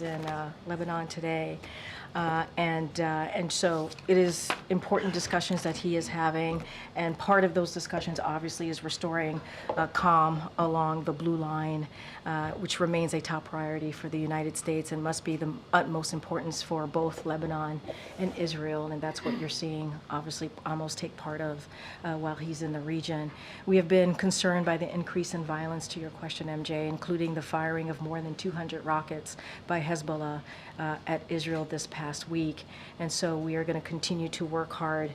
in Lebanon today. And so it is important discussions that he is having, and part of those discussions obviously is restoring calm along the blue line, which remains a top priority for the United States and must be the utmost importance for both Lebanon and Israel, and that's what you're seeing obviously almost take part of while he's in the region. We have been concerned by the increase in violence, to your question, MJ, including the firing of more than 200 rockets by Hezbollah at Israel this past week. And so we are going to continue to work hard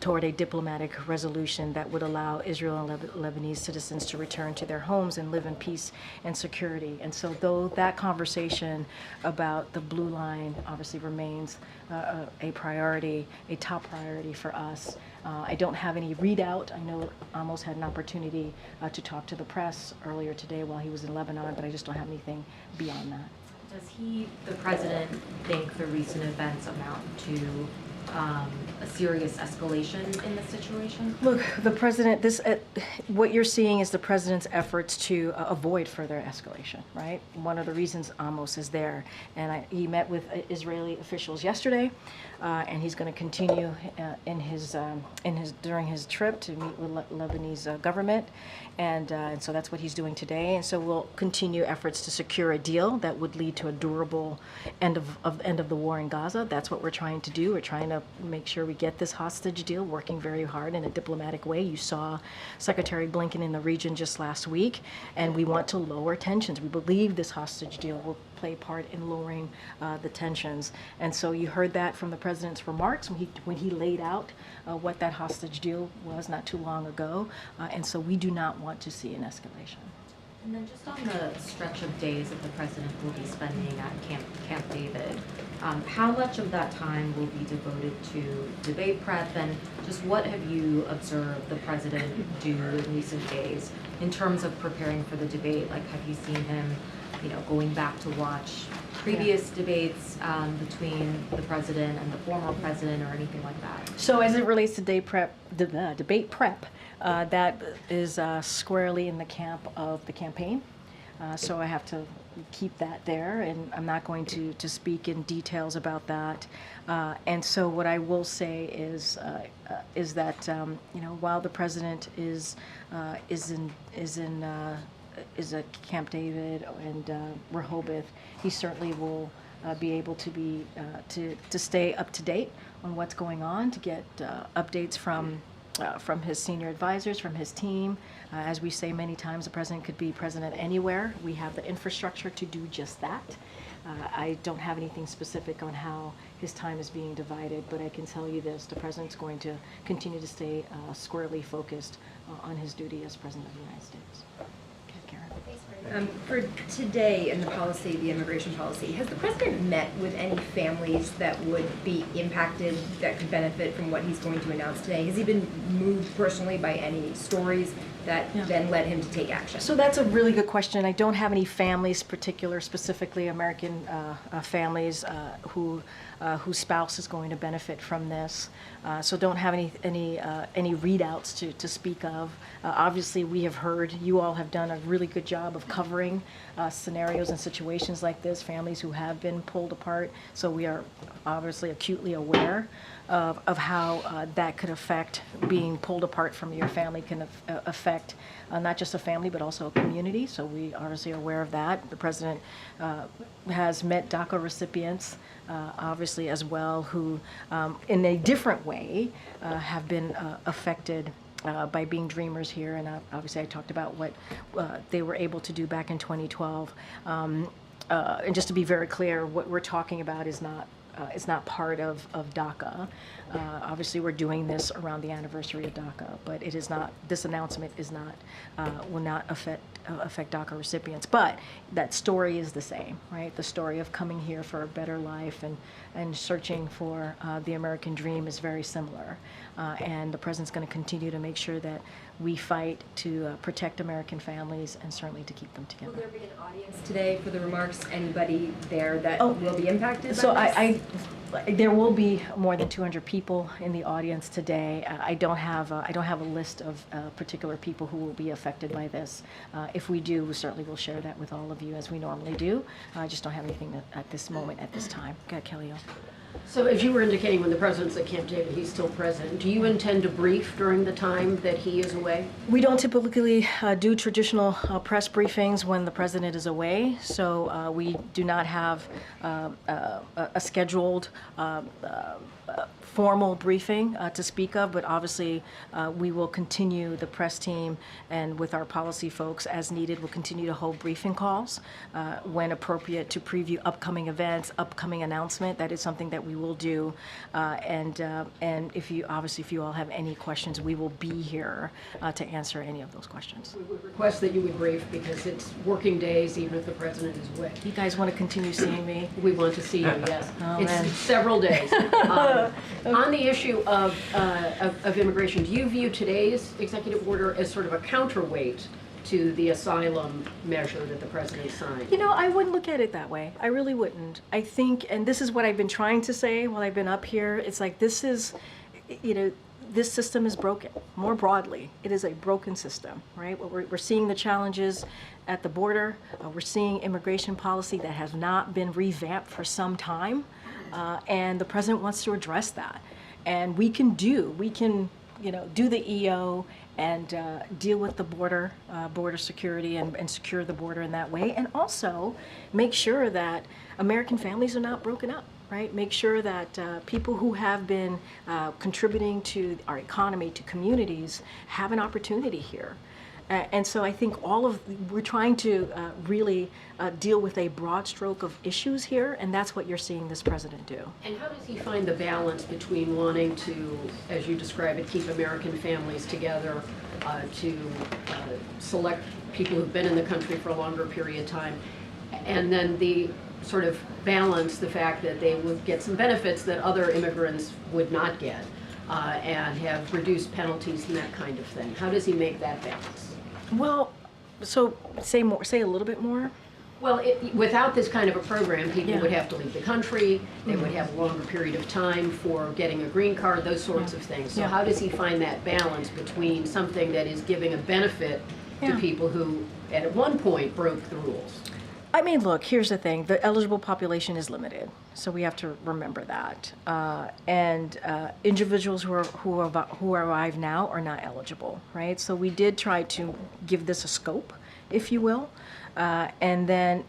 toward a diplomatic resolution that would allow Israel and Lebanese citizens to return to their homes and live in peace and security. And so though that conversation about the blue line obviously remains a priority, a top priority for us, I don't have any readout. I know Amos had an opportunity to talk to the press earlier today while he was in Lebanon, but I just don't have anything beyond that. Does the president, think the recent events amount to a serious escalation in the situation? Look, the president, what you're seeing is the president's efforts to avoid further escalation, right? One of the reasons Amos is there. And he met with Israeli officials yesterday, and he's going to continue during his trip to meet with Lebanese government. And so that's what he's doing today. And so we'll continue efforts to secure a deal that would lead to a durable end of the war in Gaza. That's what we're trying to do. We're trying to make sure we get this hostage deal, working very hard in a diplomatic way. You saw Secretary Blinken in the region just last week, and we want to lower tensions. We believe this hostage deal will play part in lowering the tensions. And so you heard that from the president's remarks when he laid out what that hostage deal was not too long ago. And so we do not want to see an escalation. And then just on the stretch of days that the president will be spending at Camp David, how much of that time will be devoted to debate prep, and just what have you observed the president do in recent days in terms of preparing for the debate? Like, have you seen him, going back to watch previous debates between the president and the former president or anything like that? So as it relates to debate prep, that is squarely in the camp of the campaign. So I have to keep that there, and I'm not going to speak in details about that. And so what I will say is that while the president is at Camp David and Rehoboth, he certainly will be able to stay up to date on what's going on, to get updates from his senior advisors, from his team. As we say many times, the president could be president anywhere. We have the infrastructure to do just that. I don't have anything specific on how his time is being divided, but I can tell you this: the president's going to continue to stay squarely focused on his duty as president of the United States. For today and the immigration policy, has the president met with any families that would be impacted, that could benefit from what he's going to announce today? Has he been moved personally by any stories that then led him to take action? So that's a really good question. I don't have any families, specifically American families whose spouse is going to benefit from this. So don't have any readouts to speak of. Obviously, we have heard, you all have done a really good job of covering scenarios and situations like this, families who have been pulled apart. So we are obviously acutely aware of how that could affect, being pulled apart from your family can affect not just a family but also a community. So we obviously are aware of that. The president has met DACA recipients obviously as well, who in a different way have been affected by being dreamers here. And obviously I talked about what they were able to do back in 2012. And just to be very clear, what we're talking about is not part of DACA. Obviously, we're doing this around the anniversary of DACA, but it is not. This announcement will not affect DACA recipients. But that story is the same, right? The story of coming here for a better life and searching for the American dream is very similar. And the president's going to continue to make sure that we fight to protect American families and certainly to keep them together. Will there be an audience today for the remarks? Anybody there that will be impacted by so this? There will be more than 200 people in the audience today. I don't have a list of particular people who will be affected by this. If we do, we certainly will share that with all of you as we normally do. I just don't have anything at this moment, at this time. Go ahead, Kelly. So as you were indicating, when the president's at Camp David, he's still president. Do you intend to brief during the time that he is away? We don't typically do traditional press briefings when the president is away, so we do not have a scheduled formal briefing to speak of, but obviously we will continue, the press team and with our policy folks as needed, will continue to hold briefing calls when appropriate to preview upcoming events, upcoming announcement. That is something that we will do. And if you all have any questions, we will be here to answer any of those questions. We would request that you would brief because it's working days, even if the president is away. You guys want to continue seeing me? We want to see you, yes. Oh, It's man. several days. On the issue of immigration, do you view today's executive order as sort of a counterweight to the asylum measure that the president signed? You know, I wouldn't look at it that way. I really wouldn't. I think, and this is what I've been trying to say while I've been up here, it's like this is, you know, this system is broken. More broadly, it is a broken system, right? We're seeing the challenges at the border. We're seeing immigration policy that has not been revamped for some time. And the president wants to address that. And we can, you know, do the EO and deal with the border security and secure the border in that way. And also make sure that American families are not broken up, right? Make sure that people who have been contributing to our economy, to communities, have an opportunity here. And so I think we're trying to really deal with a broad stroke of issues here, and that's what you're seeing this president do. And how does he find the balance between wanting to, as you describe it, keep American families together, to select people who've been in the country for a longer period of time, and then the sort of balance the fact that they would get some benefits that other immigrants would not get, and have reduced penalties and that kind of thing? How does he make that balance? Well, so say a little bit more. Well, without this kind of a program, people Yeah. would have to leave the country, they would have a longer period of time for getting a green card, those sorts of things. So Yeah. how does he find that balance between something that is giving a benefit to Yeah. people who, at one point, broke the rules? I mean, look, here's the thing. The eligible population is limited, so we have to remember that. And individuals who arrive now are not eligible, right? So we did try to give this a scope, if you will. And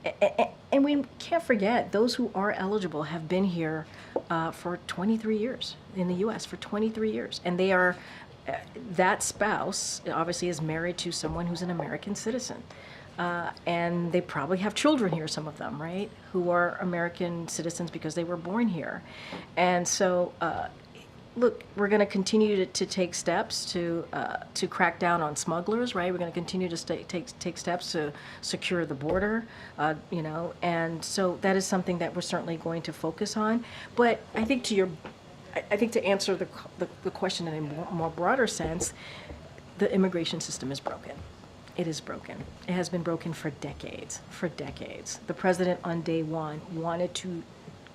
we can't forget, those who are eligible have been here for 23 years, in the U.S. for 23 years. And they are, that spouse obviously is married to someone who's an American citizen. And they probably have children here, some of them, right, who are American citizens because they were born here. And so, look, we're going to continue to take steps to crack down on smugglers, right? We're going to continue to take steps to secure the border, you know, and so that is something that we're certainly going to focus on. But I think to answer the question in a more broader sense, the immigration system is broken. It is broken. It has been broken for decades, The president on day one wanted to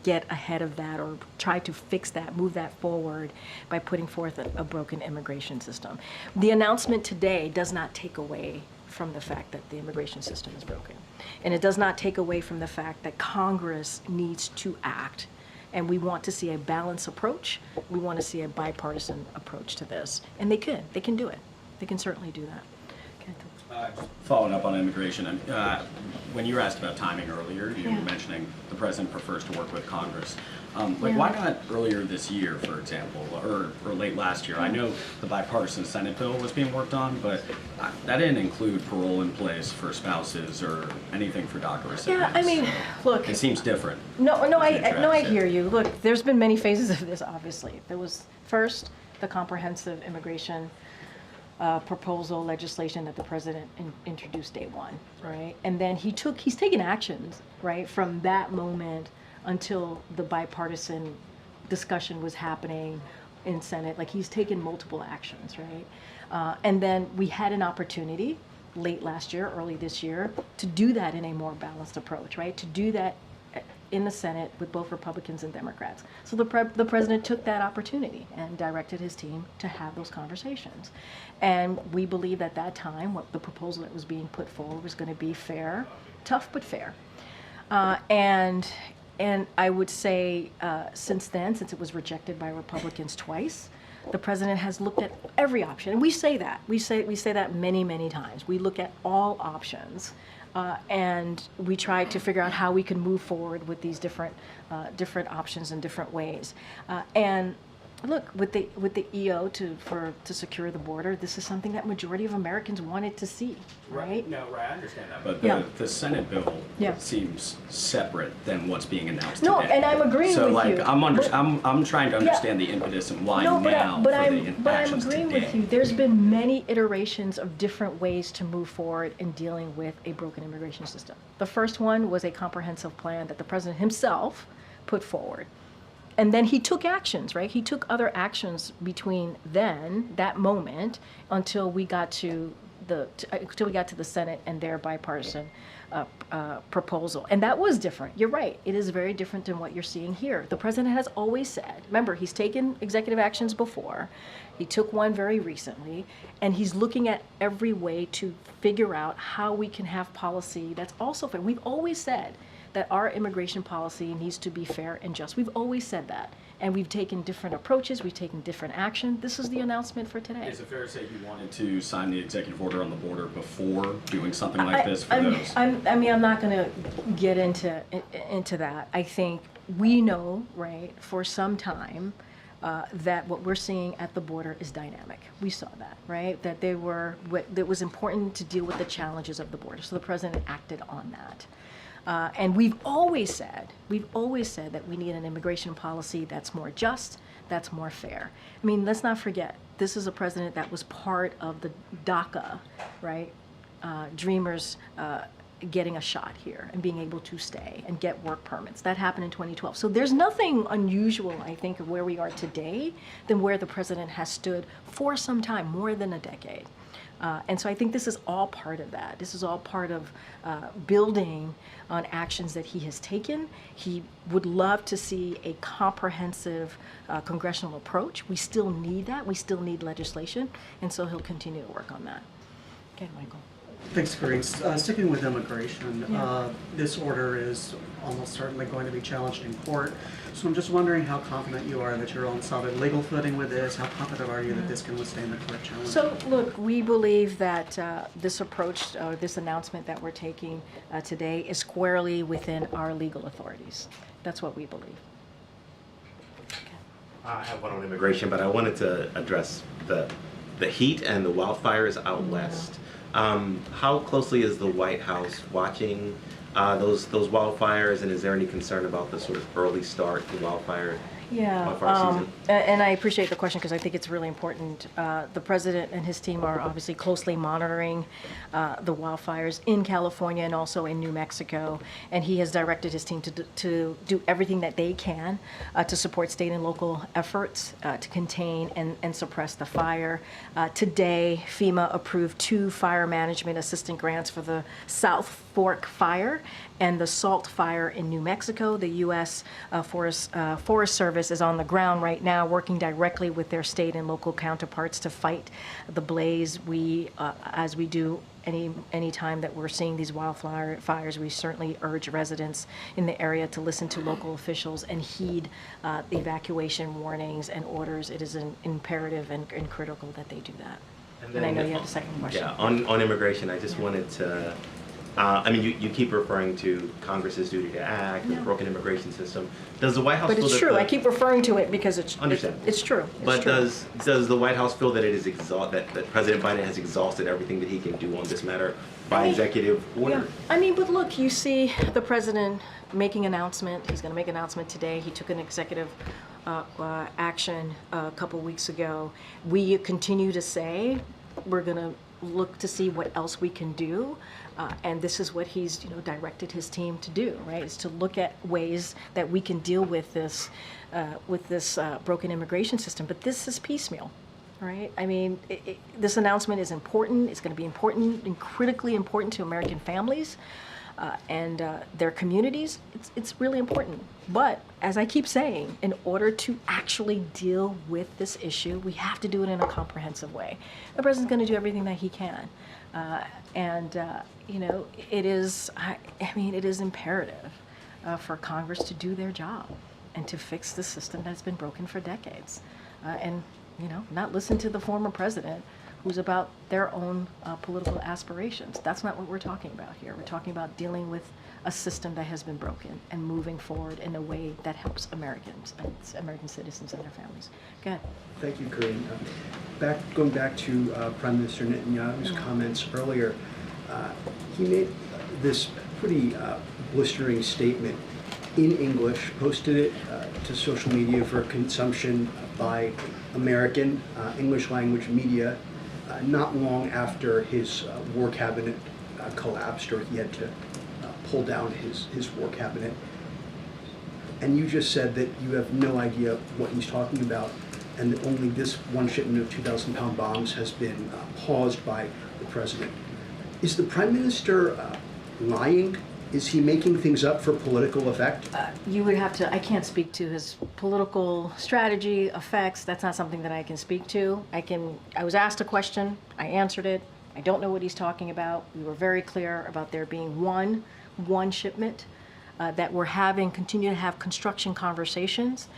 get ahead of that or try to fix that, move that forward by putting forth a broken immigration system. The announcement today does not take away from the fact that the immigration system is broken. And it does not take away from the fact that Congress needs to act. And we want to see a balanced approach. We want to see a bipartisan approach to this. And they can do it. They can certainly do that. Just following up on immigration, when you were asked about timing earlier, you were mentioning the president prefers to work with Congress. Why not earlier this year, for example, or late last year? I know the bipartisan Senate bill was being worked on, but that didn't include parole in place for spouses or anything for DACA recipients. Yeah, I mean, look. It seems different. I hear you. Look, there's been many phases of this, obviously. There was first the comprehensive immigration proposal legislation that the president introduced day one, right? And then he's taken actions, right, from that moment until the bipartisan discussion was happening in Senate. Like, he's taken multiple actions, right? And then we had an opportunity late last year, early this year, to do that in a more balanced approach, right? To do that in the Senate with both Republicans and Democrats. So the president took that opportunity and directed his team to have those conversations. And we believe at that time what the proposal that was being put forward was going to be fair, tough but fair. And I would say since then, since it was rejected by Republicans twice, the president has looked at every option. And we say that. We say that many, many times. We look at all options. And we try to figure out how we can move forward with these different options in different ways. And look, with the EO to secure the border, this is something that majority of Americans wanted to see, right? No, right, I understand that. But Yeah. the Senate bill Yeah. seems separate than what's being announced No, today. and I'm agreeing so, with like, you. I'm trying to understand the impetus and why No, now but for I'm the I'm actions agreeing today. with you. There's been many iterations of different ways to move forward in dealing with a broken immigration system. The first one was a comprehensive plan that the president himself put forward. And then he took actions, right? He took other actions between then, that moment, until we got to the Senate and their bipartisan proposal. And that was different. You're right. It is very different than what you're seeing here. The president has always said, remember, he's taken executive actions before. He took one very recently, and he's looking at every way to figure out how we can have policy that's also fair. We've always said that our immigration policy needs to be fair and just. We've always said that. And we've taken different approaches, we've taken different action. This is the announcement for today. Is it fair to say you wanted to sign the executive order on the border before doing something like this for those? I'm not going to get into that. I think we know, right, for some time, that what we're seeing at the border is dynamic. We saw that, right? That it was important to deal with the challenges of the border. So the president acted on that. And we've always said that we need an immigration policy that's more just, that's more fair. I mean, let's not forget, this is a president that was part of the DACA, right? Dreamers getting a shot here and being able to stay and get work permits. That happened in 2012. So there's nothing unusual, I think, of where we are today than where the president has stood for some time, more than a decade. And so I think this is all part of that. This is all part of building on actions that he has taken. He would love to see a comprehensive congressional approach. We still need that. We still need legislation. And so he'll continue to work on that. Okay, Michael. Thanks, Corinne. Sticking with immigration, Yeah. this order is almost certainly going to be challenged in court. So I'm just wondering how confident you are that you're on solid legal footing with this. How confident are you that this can withstand the court challenge? So, look, we believe that this approach, or this announcement that we're taking today is squarely within our legal authorities. That's what we believe. I have one on immigration, but I wanted to address the heat and the wildfires out west. How closely is the White House watching those wildfires, and is there any concern about the sort of early start to wildfire season? And I appreciate the question because I think it's really important. The president and his team are obviously closely monitoring the wildfires in California and also in New Mexico, and he has directed his team to do everything that they can to support state and local efforts to contain and suppress the fire. Today, FEMA approved 2 fire management assistant grants for the South Fork Fire and the Salt Fire in New Mexico. The U.S. Forest Service is on the ground right now working directly with their state and local counterparts to fight the blaze. We, as we do any time that we're seeing these wildfires, we certainly urge residents in the area to listen to local officials and heed the evacuation warnings and orders. It is imperative and critical that they do that. And I know you have a second question. Yeah, on immigration, I just wanted to, I mean, you keep referring to Congress's duty to act, the broken immigration system. Does the White House But feel it's that true. I keep referring to it because it's Understandable. It's true. But It's true. does the White House feel that it is that President Biden has exhausted everything that he can do on this matter by executive order? Yeah. I mean, but look, you see the president making an announcement. He's going to make an announcement today. He took an executive action a couple weeks ago. We continue to say we're going to look to see what else we can do. And this is what he's, directed his team to do, right? Is to look at ways that we can deal with this broken immigration system. But this is piecemeal, right? I mean, this announcement is important. It's going to be important and critically important to American families. and their communities, it's really important. But as I keep saying, in order to actually deal with this issue, we have to do it in a comprehensive way. The president's going to do everything that he can. You know, it is, I mean, it is imperative for Congress to do their job and to fix the system that's been broken for decades. And, you know, not listen to the former president who's about their own political aspirations. That's not what we're talking about here. We're talking about dealing with a system that has been broken and moving forward in a way that helps Americans, and American citizens and their families. Go ahead. Thank you, Corinne. Going back to Prime Minister Netanyahu's comments earlier, he made this pretty blistering statement in English, posted it to social media for consumption by American English language media not long after his war cabinet collapsed, or he had to pull down his war cabinet. And you just said that you have no idea what he's talking about, and that only this one shipment of 2,000-pound bombs has been paused by the president. Is the Prime Minister lying? Is he making things up for political effect? You would have to, I can't speak to his political strategy, effects. That's not something that I can speak to. I was asked a question, I answered it. I don't know what he's talking about. We were very clear about there being one shipment that we're continue to have construction conversations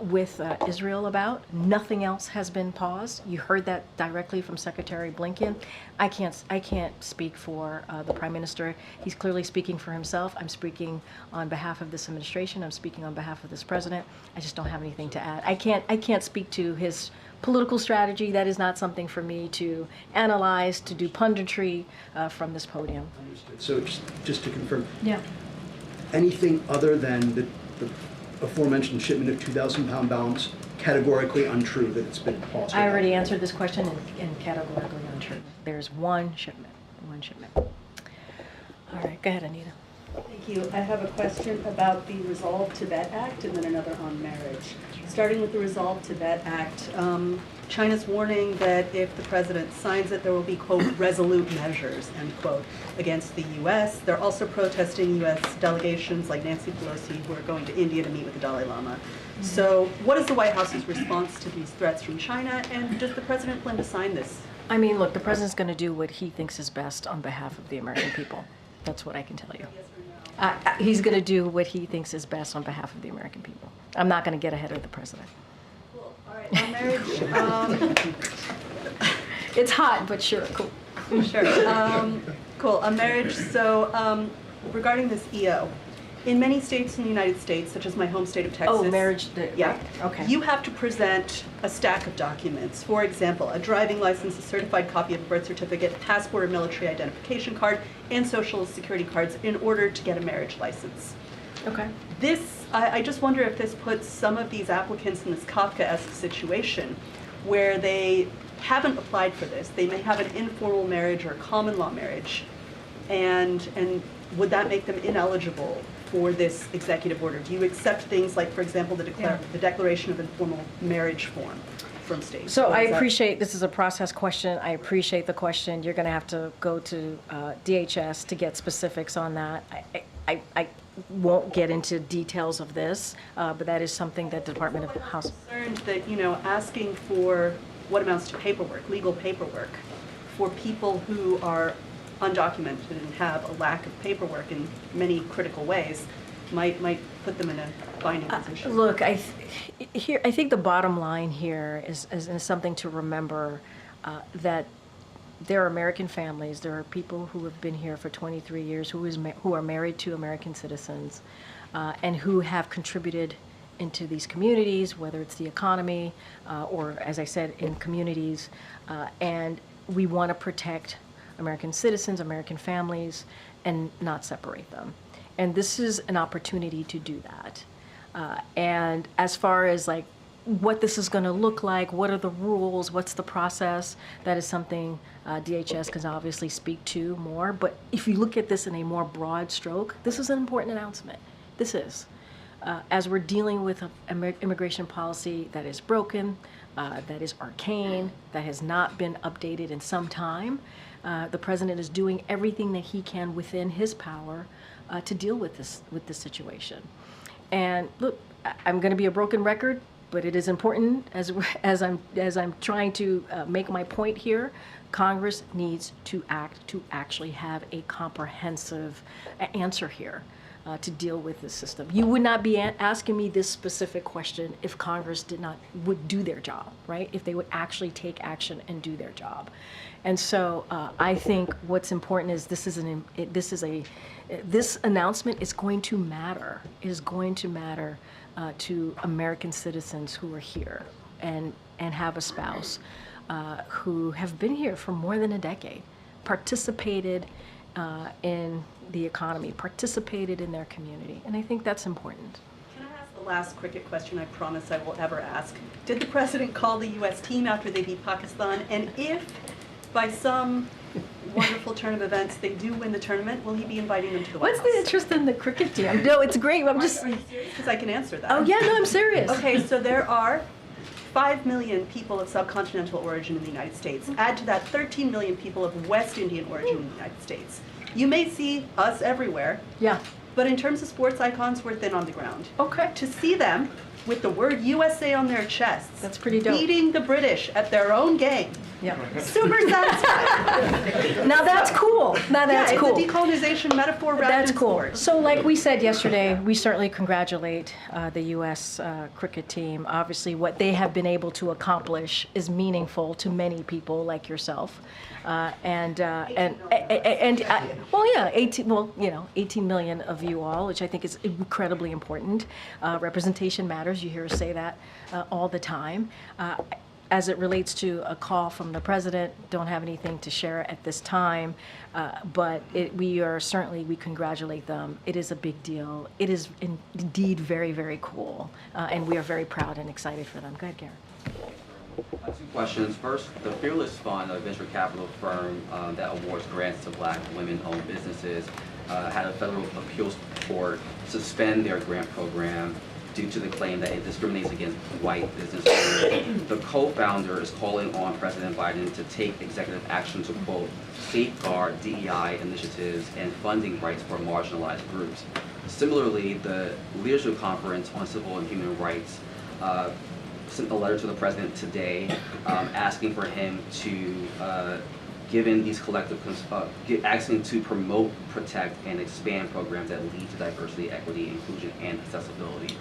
with Israel about. Nothing else has been paused. You heard that directly from Secretary Blinken. I can't speak for the Prime Minister. He's clearly speaking for himself. I'm speaking on behalf of this administration. I'm speaking on behalf of this president. I just don't have anything to add. I can't speak to his political strategy. That is not something for me to analyze, to do punditry from this podium. Understood. So just to confirm, Yeah. anything other than the aforementioned shipment of 2,000-pound bombs, categorically untrue that it's been paused? I already answered this question and categorically untrue. There's one shipment. All right, go ahead, Anita. Thank you. I have a question about the Resolve Tibet Act and then another on marriage. Starting with the Resolve Tibet Act, China's warning that if the president signs it, there will be, quote, resolute measures, end quote, against the U.S. They're also protesting U.S. delegations like Nancy Pelosi who are going to India to meet with the Dalai Lama. So what is the White House's response to these threats from China, and does the president plan to sign this? I mean, look, the president's going to do what he thinks is best on behalf of the American people. That's what I can tell you. He's going to do what he thinks is best on behalf of the American people. I'm not going to get ahead of the president. Cool. All right. On marriage, It's hot, but sure, cool. sure. Cool. On marriage, so regarding this EO, in many states in the United States, such as my home state of Texas. Oh, marriage, Yeah. right, okay. You have to present a stack of documents. For example, a driving license, a certified copy of a birth certificate, passport or military identification card, and social security cards in order to get a marriage license. Okay. I just wonder if this puts some of these applicants in this Kafkaesque situation where they haven't applied for this. They may have an informal marriage or a common law marriage, and would that make them ineligible for this executive order? Do you accept things like, for example, the Declaration of Informal Marriage form from states? So Or I is that- appreciate, this is a process question. I appreciate the question. You're going to have to go to DHS to get specifics on that. I won't get into details of this, but that is something that the Department of House. Concerned that, you know, asking for what amounts to paperwork, legal paperwork, for people who are undocumented and have a lack of paperwork in many critical ways might put them in a binding position. Look, I think the bottom line here is something to remember, that there are American families, there are people who have been here for 23 years who are married to American citizens, and who have contributed into these communities, whether it's the economy or, as I said, in communities, and we want to protect American citizens, American families, and not separate them. And this is an opportunity to do that. And as far as like what this is going to look like, what are the rules, what's the process, that is something DHS can obviously speak to more. But if you look at this in a more broad stroke, this is an important announcement. This is. as we're dealing with an immigration policy that is broken, that is arcane, that has not been updated in some time, the president is doing everything that he can within his power to deal with this situation. And look, I'm going to be a broken record, but it is important as I'm trying to make my point here. Congress needs to act to actually have a comprehensive answer here to deal with this system. You would not be asking me this specific question if Congress would do their job, right? If they would actually take action and do their job. And so I think what's important is this announcement is going to matter. It is going to matter to American citizens who are here and have a spouse who have been here for more than a decade, participated in the economy, participated in their community. And I think that's important. Can I ask the last cricket question I promise I will ever ask? Did the president call the U.S. team after they beat Pakistan? And if, by some wonderful turn of events, they do win the tournament, will he be inviting them to the White What's House? the interest in the cricket team? No, it's great. I'm just. Because I can answer that. Oh yeah, no, I'm serious. Okay, so there are 5 million people of subcontinental origin in the United States. Add to that 13 million people of West Indian origin in the United States. You may see us everywhere, Yeah. but in terms of sports icons, we're thin on the ground. Okay. To see them with the word USA on their chests, That's pretty dope. beating the British at their own game, Yeah. super satisfying. Now that's cool. Now that's yeah, cool. it's a decolonization metaphor wrapped That's in cool. sport. So like we said yesterday, we certainly congratulate the U.S. Cricket team. Obviously, what they have been able to accomplish is meaningful to many people like yourself. Well, yeah, 18 million of you all, which I think is incredibly important. Representation matters. You hear us say that all the time. As it relates to a call from the president, don't have anything to share at this time, but we congratulate them. It is a big deal. It is indeed very, very cool, and we are very proud and excited for them. Go ahead, Garen. Two questions. First, the Fearless Fund, a venture capital firm that awards grants to Black women-owned businesses, had a federal appeals court suspend their grant program due to the claim that it discriminates against white business owners. The co-founder is calling on President Biden to take executive action to, quote, safeguard DEI initiatives and funding rights for marginalized groups. Similarly, the Leadership Conference on Civil and Human Rights sent a letter to the president today asking for him to, given these collective, asking to promote, protect, and expand programs that lead to diversity, equity, inclusion, and accessibility.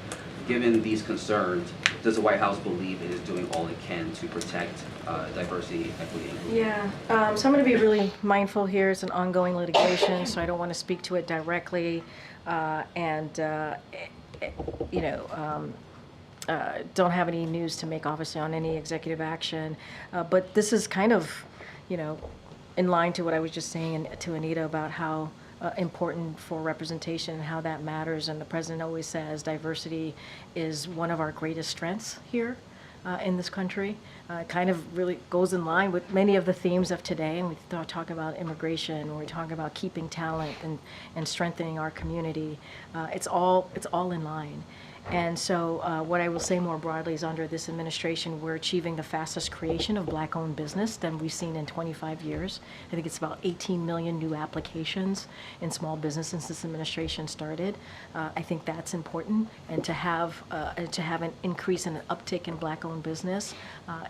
Given these concerns, does the White House believe it is doing all it can to protect diversity, equity, and inclusion? Yeah, so I'm going to be really mindful here. It's an ongoing litigation, so I don't want to speak to it directly, don't have any news to make, obviously, on any executive action. But this is kind of, in line to what I was just saying to Anita about how important for representation and how that matters. And the president always says diversity is one of our greatest strengths here in this country. It kind of really goes in line with many of the themes of today. And we talk about immigration, or we talk about keeping talent and strengthening our community. It's all in line. And so what I will say more broadly is under this administration, we're achieving the fastest creation of Black-owned business than we've seen in 25 years. I think it's about 18 million new applications in small business since this administration started. I think that's important. And to have an increase and an uptick in Black-owned business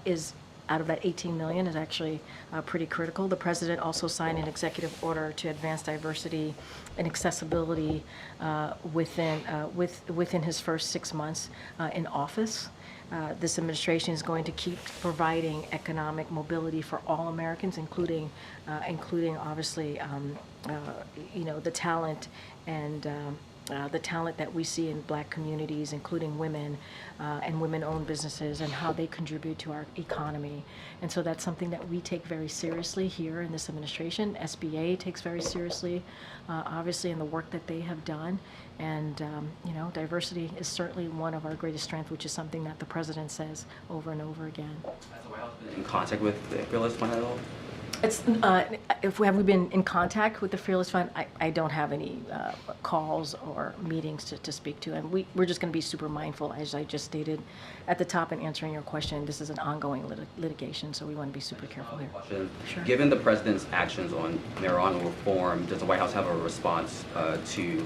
is, out of that 18 million, is actually pretty critical. The president also signed an executive order to advance diversity and accessibility within his first 6 months in office. This administration is going to keep providing economic mobility for all Americans, including obviously the talent and the talent that we see in Black communities, including women and women-owned businesses, and how they contribute to our economy. And so that's something that we take very seriously here in this administration. SBA takes very seriously, obviously, in the work that they have done. And diversity is certainly one of our greatest strengths, which is something that the president says over and over again. Has the White House been in contact with the Fearless Fund at all? It's, if we have we been in contact with the Fearless Fund, I don't have any calls or meetings to speak to, and we're just going to be super mindful, as I just stated at the top in answering your question. This is an ongoing litigation, so we want to be super careful here. Question. Sure. Given the president's actions on marijuana reform, does the White House have a response to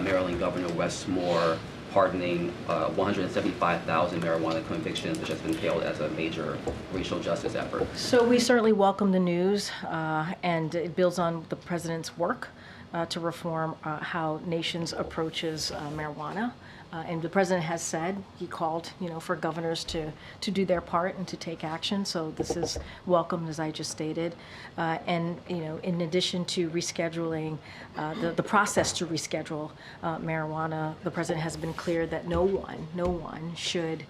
Maryland Governor Wes Moore pardoning 175,000 marijuana convictions, which has been hailed as a major racial justice effort? So we certainly welcome the news, and it builds on the president's work to reform how nations approaches marijuana. And the president has said, he called, for governors to do their part and to take action. So this is welcomed, as I just stated. And, in addition to rescheduling, the process to reschedule marijuana, the president has been clear that no one should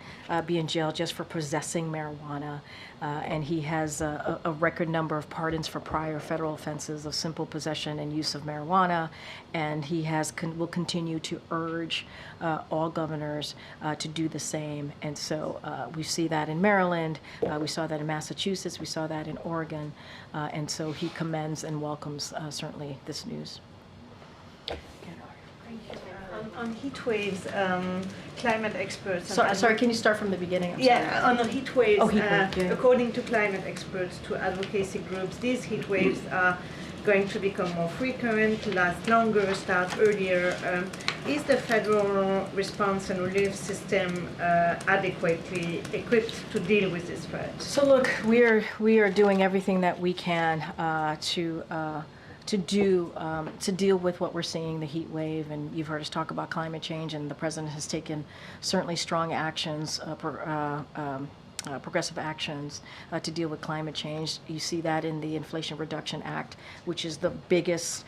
be in jail just for possessing marijuana. And he has a record number of pardons for prior federal offenses of simple possession and use of marijuana. And he will continue to urge all governors to do the same. And so we see that in Maryland, we saw that in Massachusetts, we saw that in Oregon. And so he commends and welcomes certainly this news. On heat waves, climate experts. Sorry, can you start from the beginning? I'm Yeah, sorry. on the heat waves, Oh, heat wave, yeah. according to climate experts, to advocacy groups, these heat waves are going to become more frequent, last longer, start earlier. Is the federal response and relief system adequately equipped to deal with this threat? So look, we are doing everything that we can to deal with what we're seeing, the heat wave, and you've heard us talk about climate change, and the president has taken certainly strong actions, progressive actions to deal with climate change. You see that in the Inflation Reduction Act, which is the biggest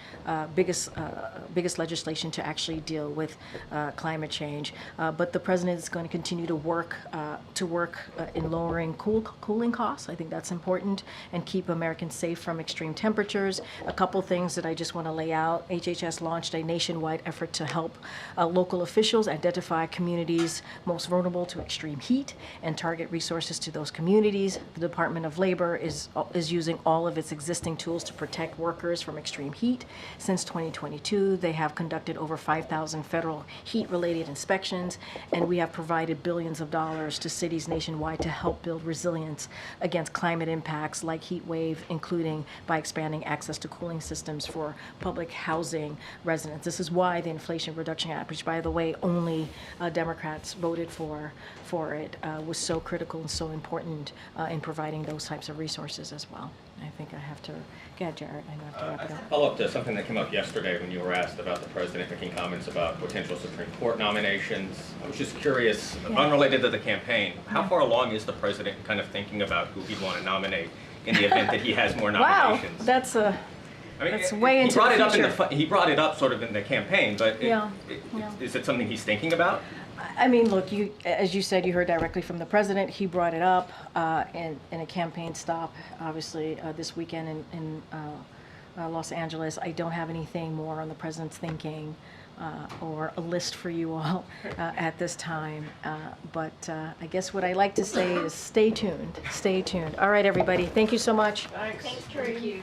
legislation to actually deal with climate change. But the president is going to continue to work in lowering cooling costs. I think that's important, and keep Americans safe from extreme temperatures. A couple things that I just want to lay out. HHS launched a nationwide effort to help local officials identify communities most vulnerable to extreme heat and target resources to those communities. The Department of Labor is using all of its existing tools to protect workers from extreme heat. Since 2022, they have conducted over 5,000 federal heat-related inspections, and we have provided billions of dollars to cities nationwide to help build resilience against climate impacts like heat wave, including by expanding access to cooling systems for public housing residents. This is why the Inflation Reduction Act, which by the way only Democrats voted for it, was so critical and so important in providing those types of resources as well. I think I have to, yeah, Jared, I have to wrap it up. Follow up to something that came up yesterday when you were asked about the president making comments about potential Supreme Court nominations. I was just curious, unrelated to the campaign, how far along is the president kind of thinking about who he'd want to nominate in the event that he has more nominations? Wow, that's I mean, that's way into brought the it up future. he brought it up sort of in the campaign, but is it something he's thinking about? I mean, look, as you said, you heard directly from the president. He brought it up in a campaign stop, obviously, this weekend in Los Angeles. I don't have anything more on the president's thinking or a list for you all at this time. But I guess what I like to say is stay tuned. Stay tuned. All right, everybody. Thank you so much. Thanks, Thank you.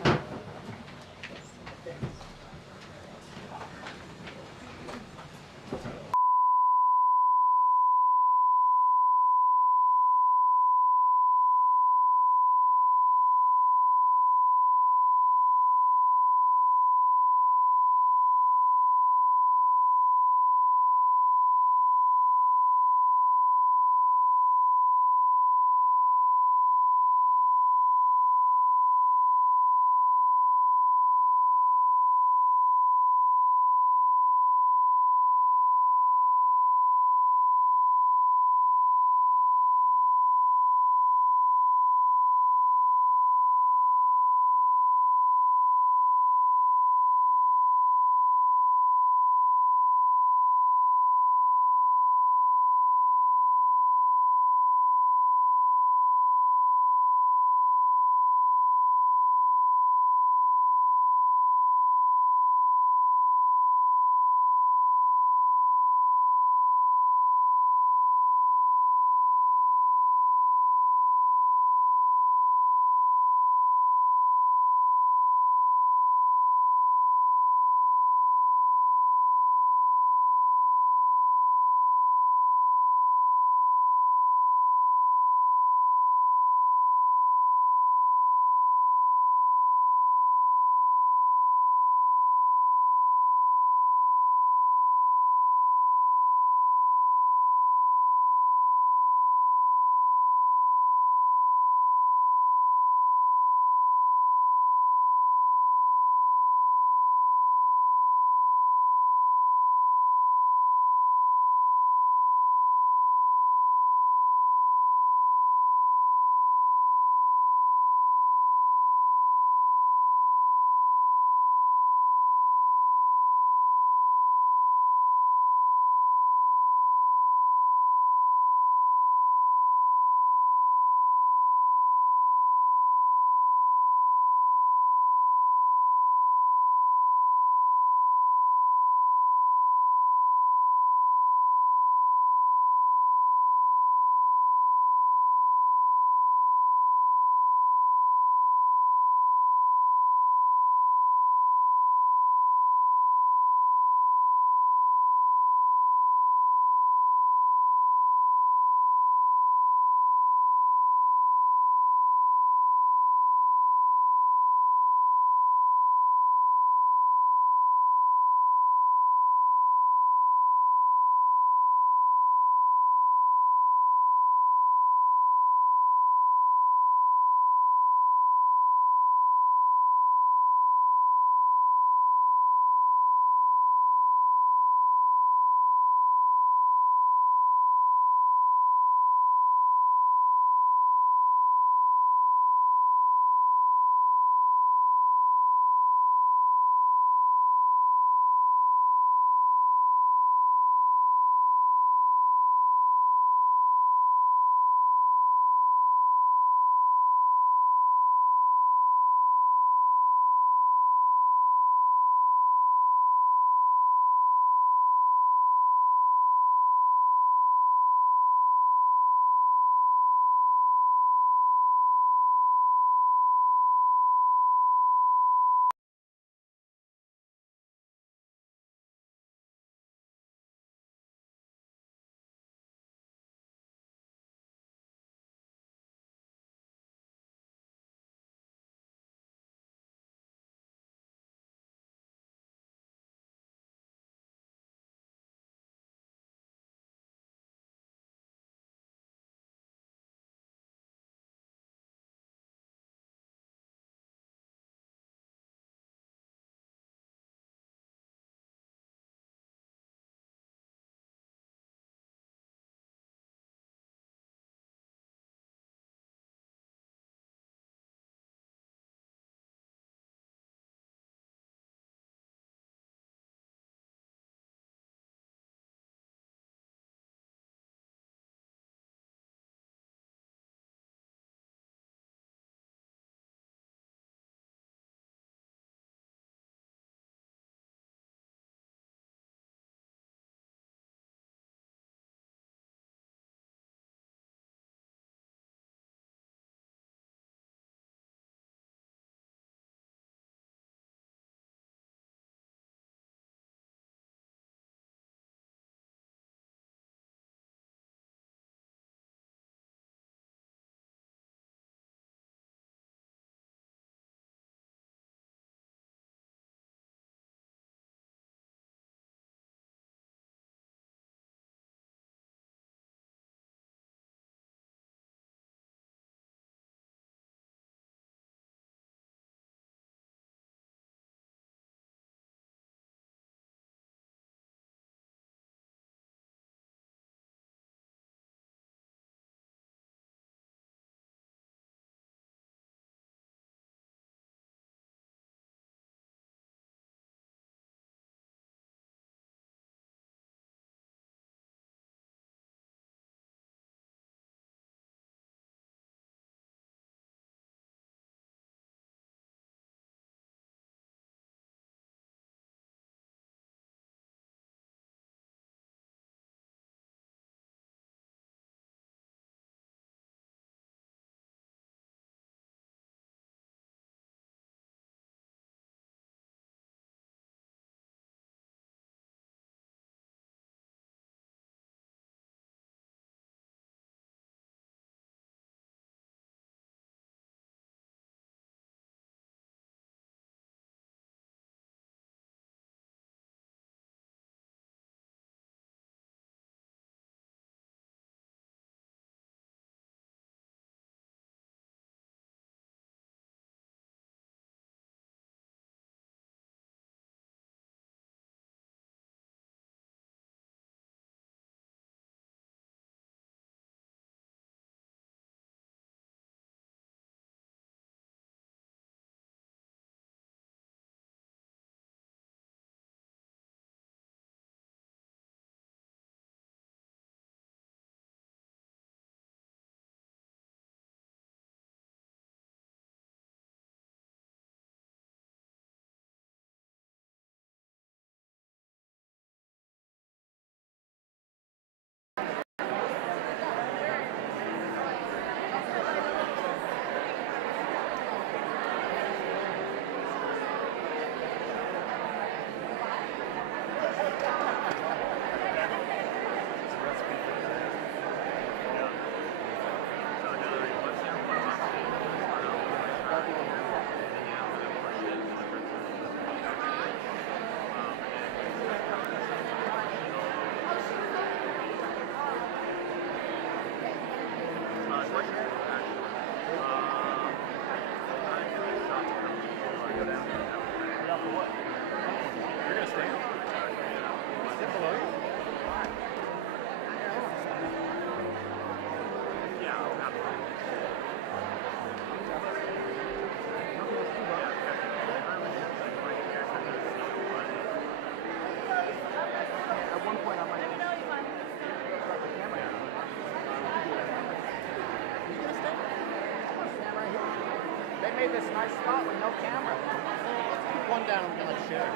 made this nice spot with no camera. Let's keep one down and we can share it.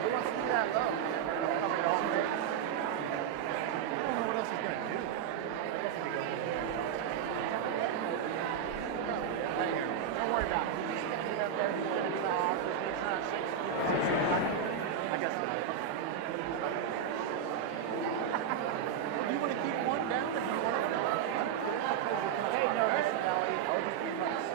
Who wants to do that low? Cover your whole face. I don't know what else he's gonna do. I guess if he goes over there. Right here. Don't worry about it. He's just standing up there. He's gonna do the offers. He's trying to shake some people. I guess not. Do you want to keep one down or do you want to? Hey, no, Mr. Kelly. I was just being nice.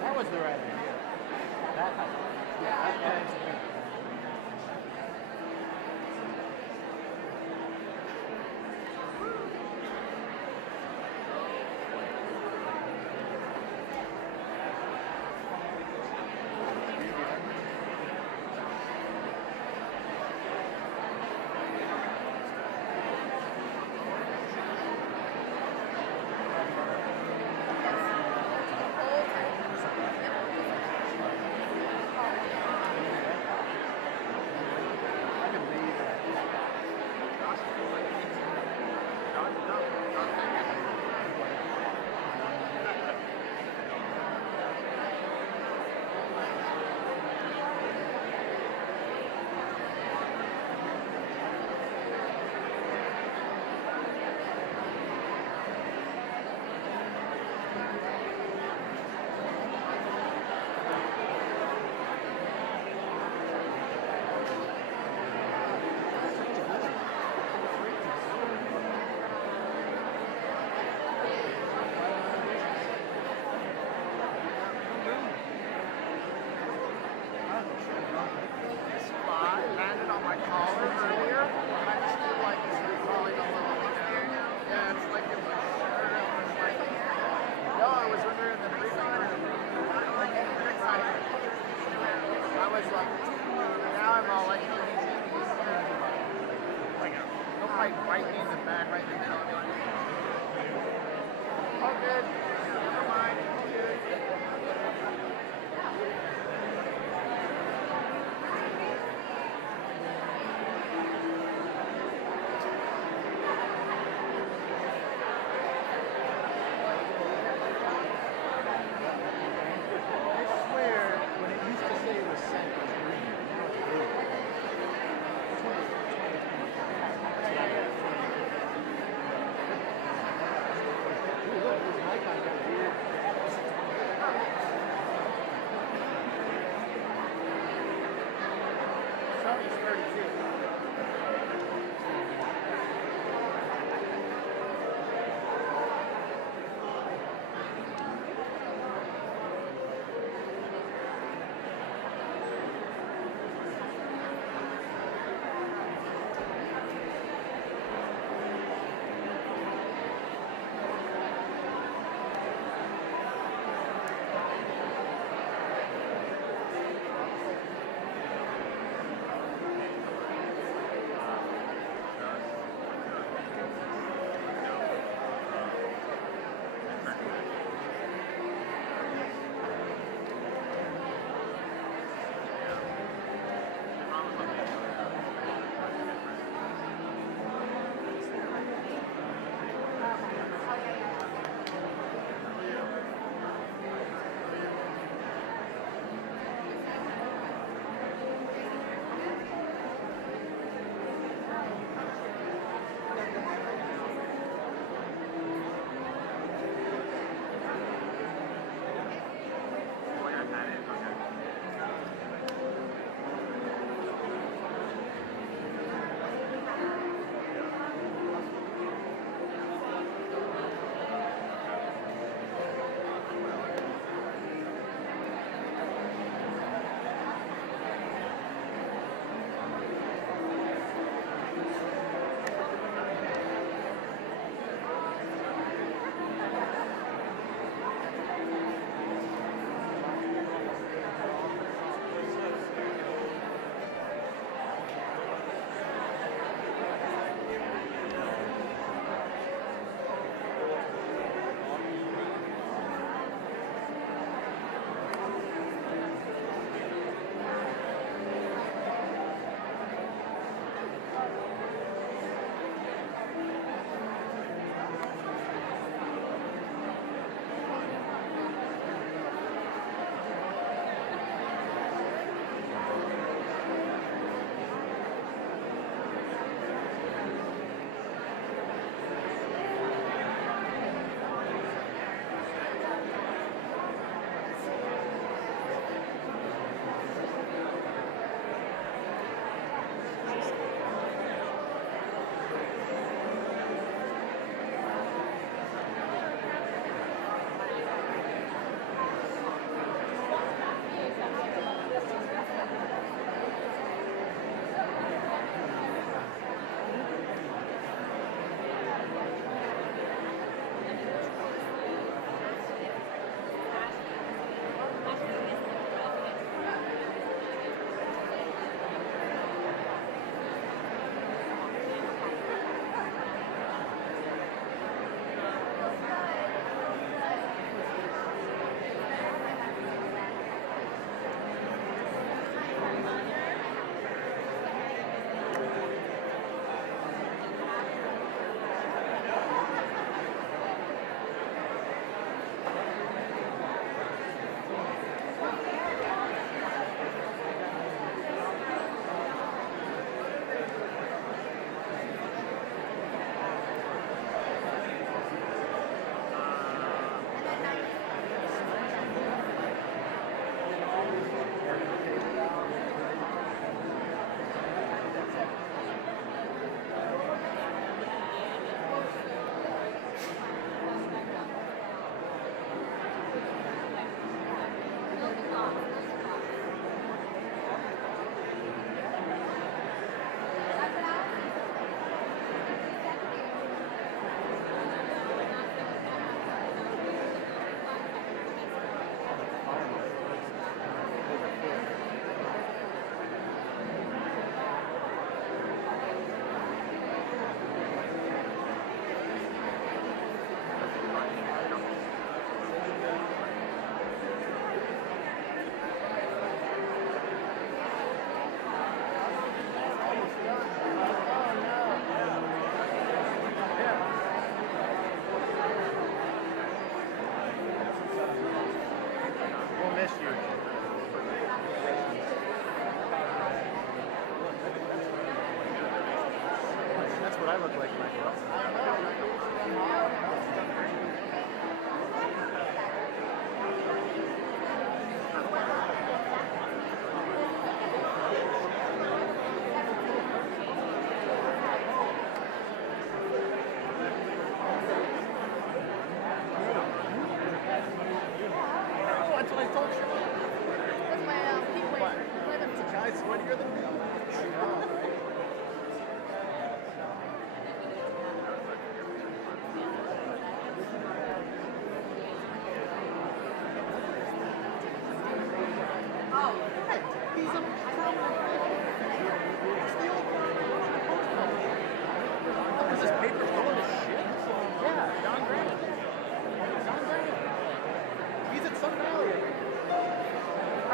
That was the right idea. That, yeah, that's good.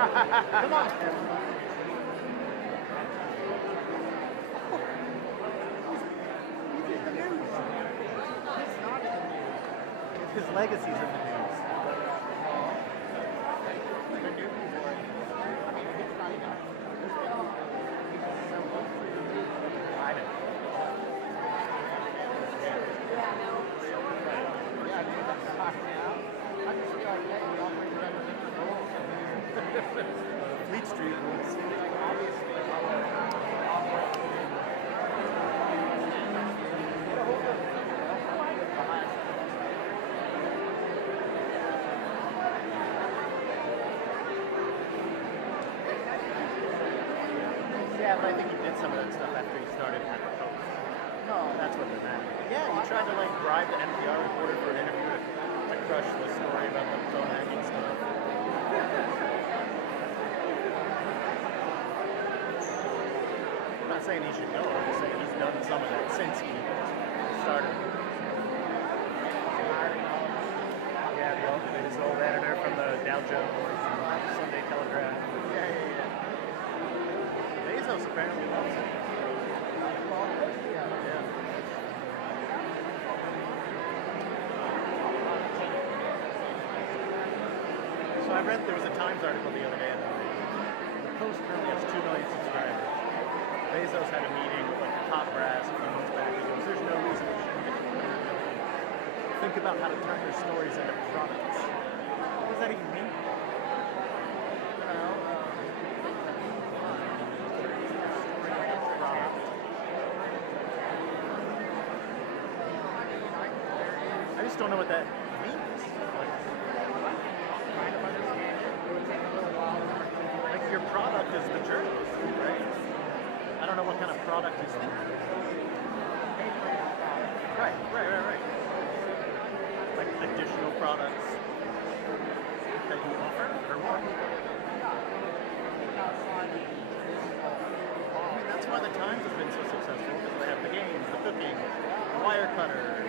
Come on. He's in the news. He's not in the news. His legacy's in the news. The news boy. I mean, he's not even. I know. Yeah, I mean, that's talking out. I just feel like, hey, we all bring together different roles. Fleet Street rules. Like, obviously, yeah, but I think he did some of that stuff after he started at the Post. No, that's what they're mad at. Yeah, he tried to like bribe the NPR reporter for an interview to crush the story about the phone hacking stuff. I'm not saying he should go. I'm just saying he's done some of that since he started. Yeah, his old editor from the Dow Jones Sunday Telegraph. Yeah. Bezos apparently loves it. Yeah. So I read there was a Times article the other day. The Post currently has 2 million subscribers. Bezos had a meeting with like the top brass a few months back. He goes, "There's no reason we shouldn't get to 100 million. Think about how to turn your stories into products." What does that even mean? I just don't know what that means. Like your product is the journalist, right? I don't know what kind of product he's thinking. Right. Like additional products that you offer or what? I mean, that's why the Times has been so successful, because they have the games, the cooking, the wire cutter.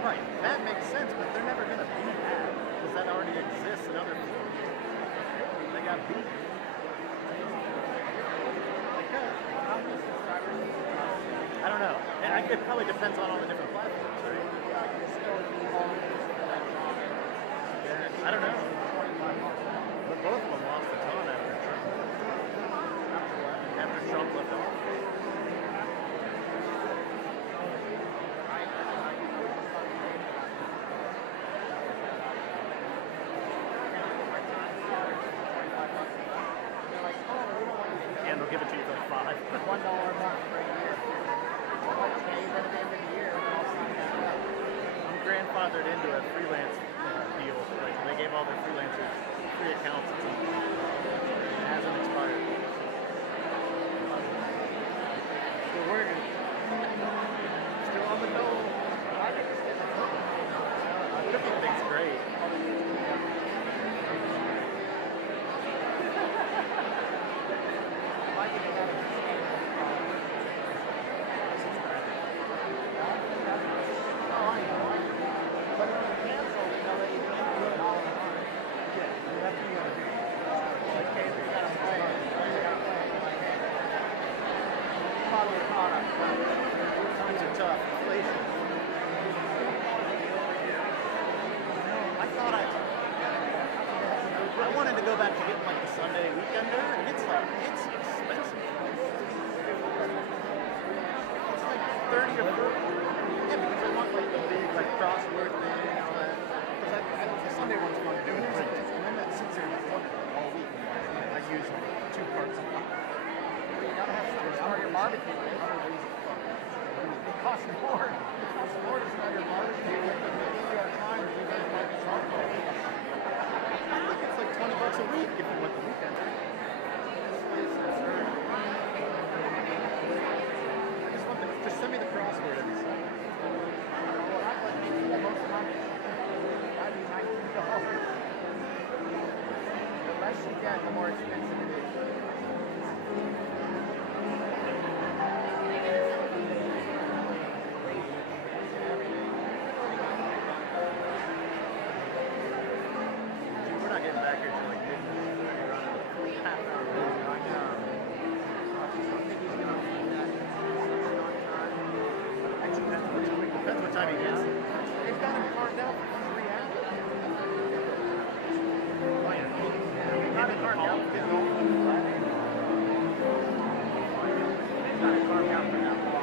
Right, that makes sense, but they're never going to be that, because that already exists in other fields. They got beat. I don't know. It probably depends on all the different platforms, right? Yeah, I don't know. But both of them lost a ton after Trump. After Trump left office. And they'll give it to you for like $5. $1 a month for a year. I'm grandfathered into a freelance deal. Like they gave all their freelancers free accounts at some point. It hasn't expired. Still working. Still on the dole. Cooking thing's great. Times are tough. Inflation. I wanted to go back to getting like the Sunday weekender, and it's expensive. It's like 30 or 40. Yeah, because I want like the big like crossword thing and all that. Because the Sunday one's fun to do in print. And then that sits there all week. I use like 2 parts of it. You gotta have something. Start your barbecue. It costs more. It costs more to start your barbecue than the New York Times you guys might be charging. I think it's like $20 a week if you want the weekend. It's absurd. I just want just send me the crossword every Sunday. Well, I would make the most money. That'd be $19. The less you get, the more expensive it is. Depends what time he gets it. It's got to be carved out for 3 hours. Oh, yeah. Got it carved out for getting over the flat. It's got it carved out for that long.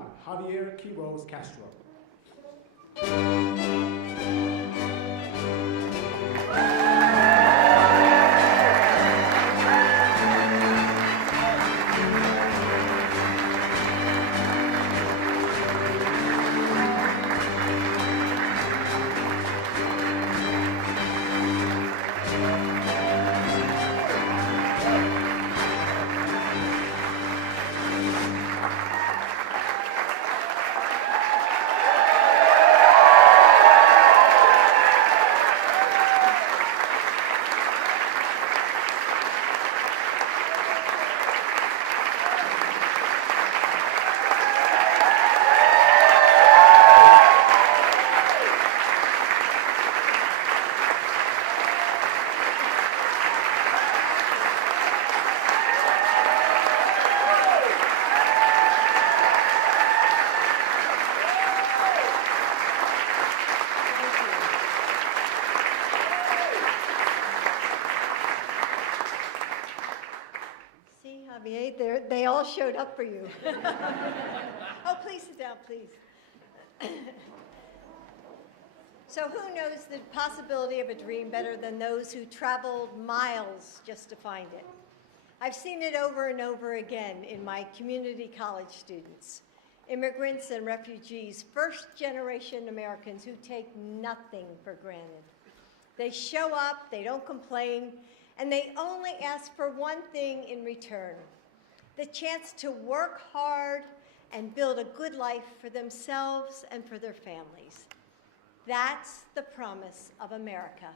by Javier Quiroz Castro. See, Javier, they all showed up for you. Oh, please sit down, please. So who knows the possibility of a dream better than those who traveled miles just to find it? I've seen it over and over again in my community college students, immigrants and refugees, first-generation Americans who take nothing for granted. They show up, they don't complain, and they only ask for one thing in return: the chance to work hard and build a good life for themselves and for their families. That's the promise of America.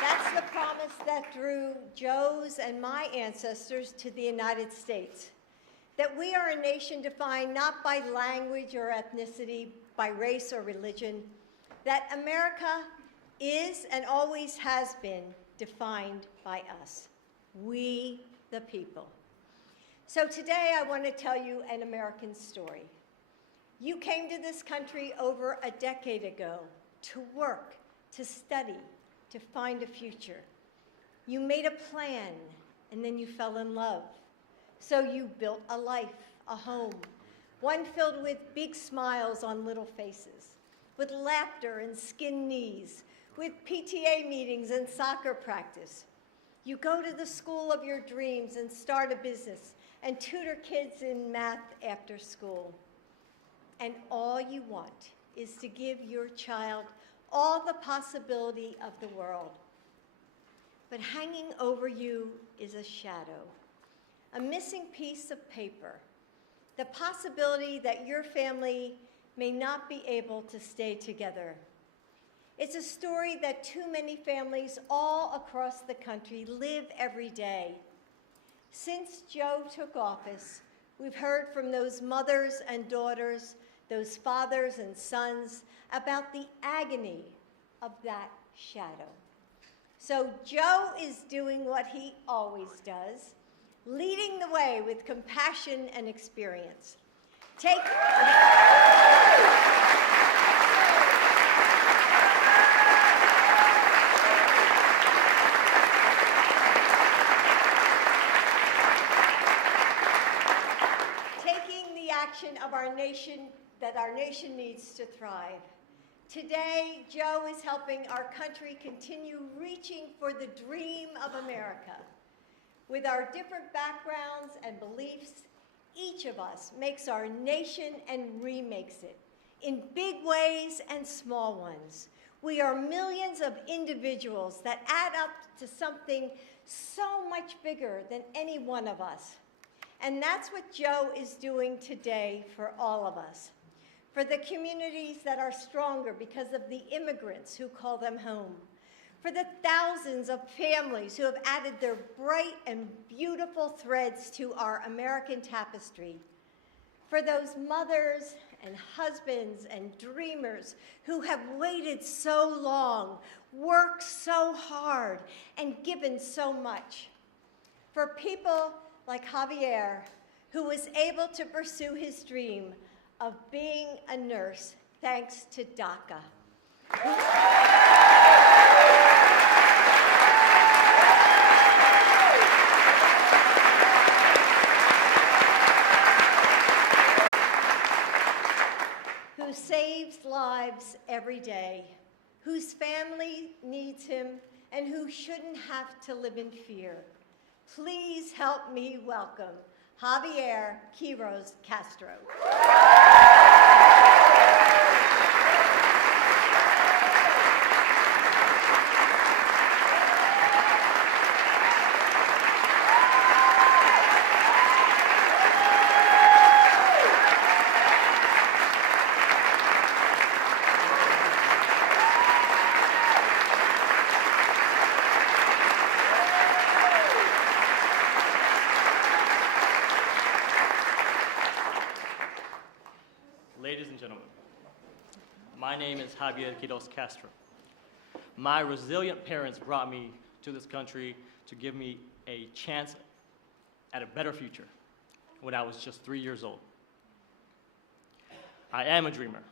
That's the promise that drew Joe's and my ancestors to the United States. That we are a nation defined not by language or ethnicity, by race or religion. That America is and always has been defined by us, we the people. So today I want to tell you an American story. You came to this country over a decade ago to work, to study, to find a future. You made a plan, and then you fell in love. So you built a life, a home, one filled with big smiles on little faces, with laughter and skinned knees, with PTA meetings and soccer practice. You go to the school of your dreams and start a business and tutor kids in math after school. And all you want is to give your child all the possibility of the world. But hanging over you is a shadow, a missing piece of paper, the possibility that your family may not be able to stay together. It's a story that too many families all across the country live every day. Since Joe took office, we've heard from those mothers and daughters, those fathers and sons, about the agony of that shadow. So Joe is doing what he always does, leading the way with compassion and experience. Taking the action of our nation that our nation needs to thrive. Today, Joe is helping our country continue reaching for the dream of America. With our different backgrounds and beliefs, each of us makes our nation and remakes it, in big ways and small ones. We are millions of individuals that add up to something so much bigger than any one of us. And that's what Joe is doing today for all of us. For the communities that are stronger because of the immigrants who call them home. For the thousands of families who have added their bright and beautiful threads to our American tapestry. For those mothers and husbands and dreamers who have waited so long, worked so hard, and given so much. For people like Javier, who was able to pursue his dream of being a nurse thanks to DACA. who saves lives every day, whose family needs him, and who shouldn't have to live in fear. Please help me welcome Javier Quiroz Castro. Ladies and gentlemen, my name is Javier Quiroz Castro. My resilient parents brought me to this country to give me a chance at a better future when I was just 3 years old. I am a dreamer.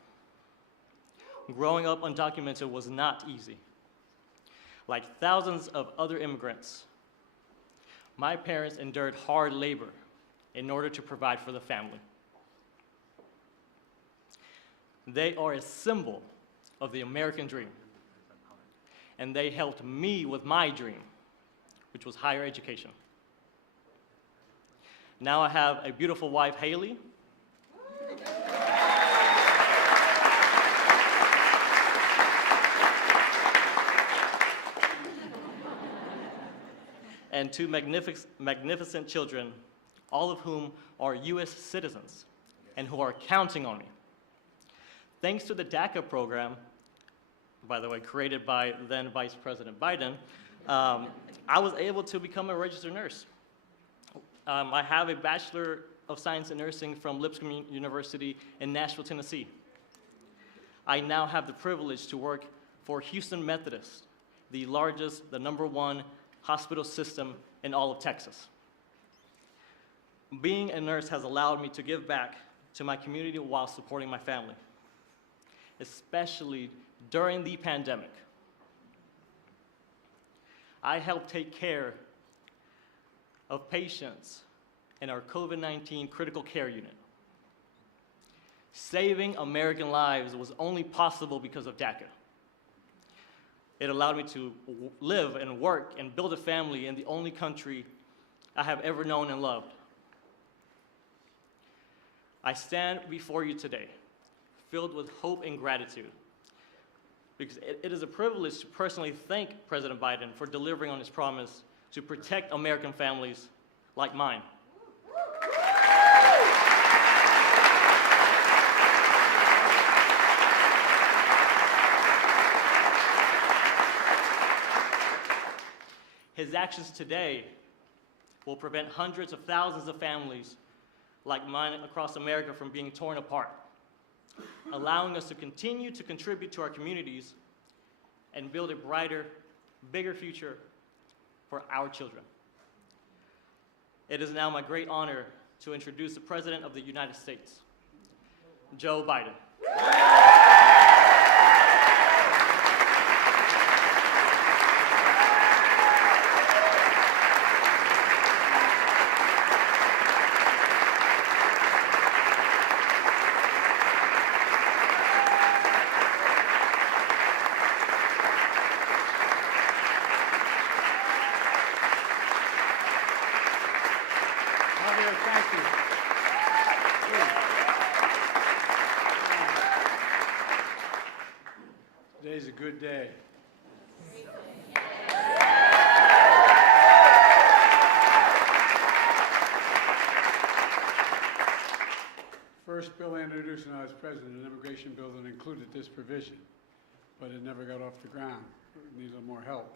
Growing up undocumented was not easy. Like thousands of other immigrants, my parents endured hard labor in order to provide for the family. They are a symbol of the American dream, and they helped me with my dream, which was higher education. Now I have a beautiful wife, Haley, and two magnificent children, all of whom are US citizens and who are counting on me. Thanks to the DACA program, by the way, created by then Vice President Biden, I was able to become a registered nurse. I have a Bachelor of Science in Nursing from Lipscomb University in Nashville, Tennessee. I now have the privilege to work for Houston Methodist, the #1 hospital system in all of Texas. Being a nurse has allowed me to give back to my community while supporting my family, especially during the pandemic. I helped take care of patients in our COVID-19 critical care unit. Saving American lives was only possible because of DACA. It allowed me to live and work and build a family in the only country I have ever known and loved. I stand before you today filled with hope and gratitude, because it is a privilege to personally thank President Biden for delivering on his promise to protect American families like mine. His actions today will prevent hundreds of thousands of families like mine across America from being torn apart, allowing us to continue to contribute to our communities and build a brighter, bigger future for our children. It is now my great honor to introduce the President of the United States, Joe Biden. Today's a good day. First bill I introduced when I was president, an immigration bill that included this provision, but it never got off the ground. It needed more help.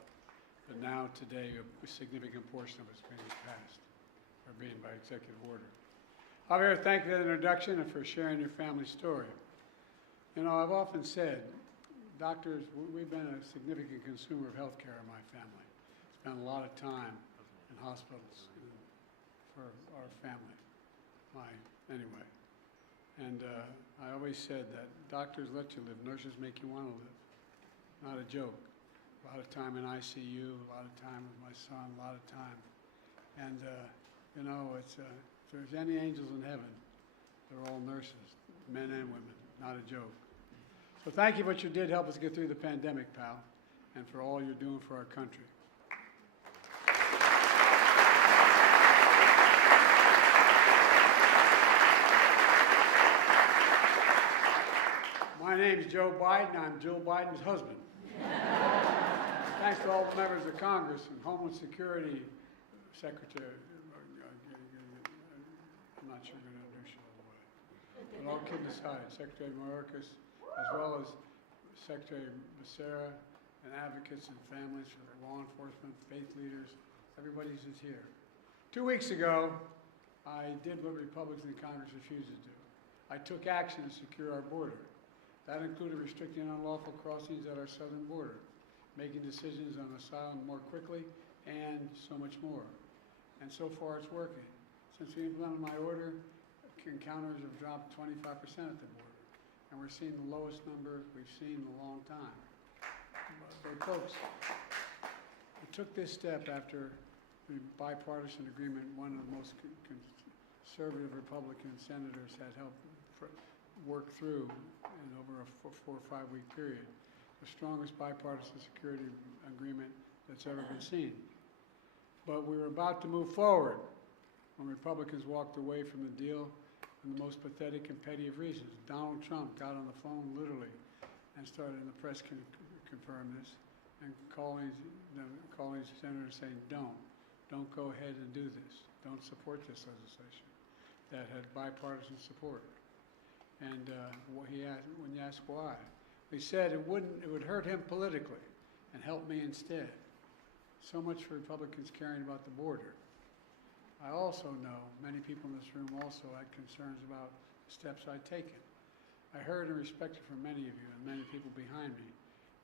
But now, today, a significant portion of it's being passed, or being by executive order. Javier, thank you for that introduction and for sharing your family story. You know, I've often said, doctors, we've been a significant consumer of health care in my family. Spent a lot of time in hospitals for our family, anyway. And I always said that doctors let you live, nurses make you want to live. not a joke. A lot of time in ICU, a lot of time with my son, a lot of time. And, you know, if there's any angels in heaven, they're all nurses, men and women, not a joke. So thank you for what you did help us get through the pandemic, pal, and for all you're doing for our country. My name is Joe Biden. I'm Jill Biden's husband. Thanks to all the members of Congress and Homeland Security Secretary. I'm not sure I'm going to introduce you all the way. But all kidding aside, Secretary Mayorkas, as well as Secretary Becerra, and advocates and families for law enforcement, faith leaders, everybody's is here. 2 weeks ago, I did what Republicans in Congress refused to do. I took action to secure our border. That included restricting unlawful crossings at our southern border, making decisions on asylum more quickly, and so much more. And so far it's working. Since we implemented my order, encounters have dropped 25% at the border. And we're seeing the lowest number we've seen in a long time. But folks, we took this step after the bipartisan agreement one of the most conservative Republican senators had helped work through in over a 4 or 5 week period. The strongest bipartisan security agreement that's ever been seen. But we were about to move forward when Republicans walked away from the deal for the most pathetic and petty of reasons. Donald Trump got on the phone literally and started, and the press can confirm this, and calling senators saying, don't go ahead and do this. Don't support this legislation that had bipartisan support. And when you ask why, he said it would hurt him politically and help me instead. So much for Republicans caring about the border. I also know many people in this room also had concerns about the steps I'd taken. I heard and respected from many of you and many people behind me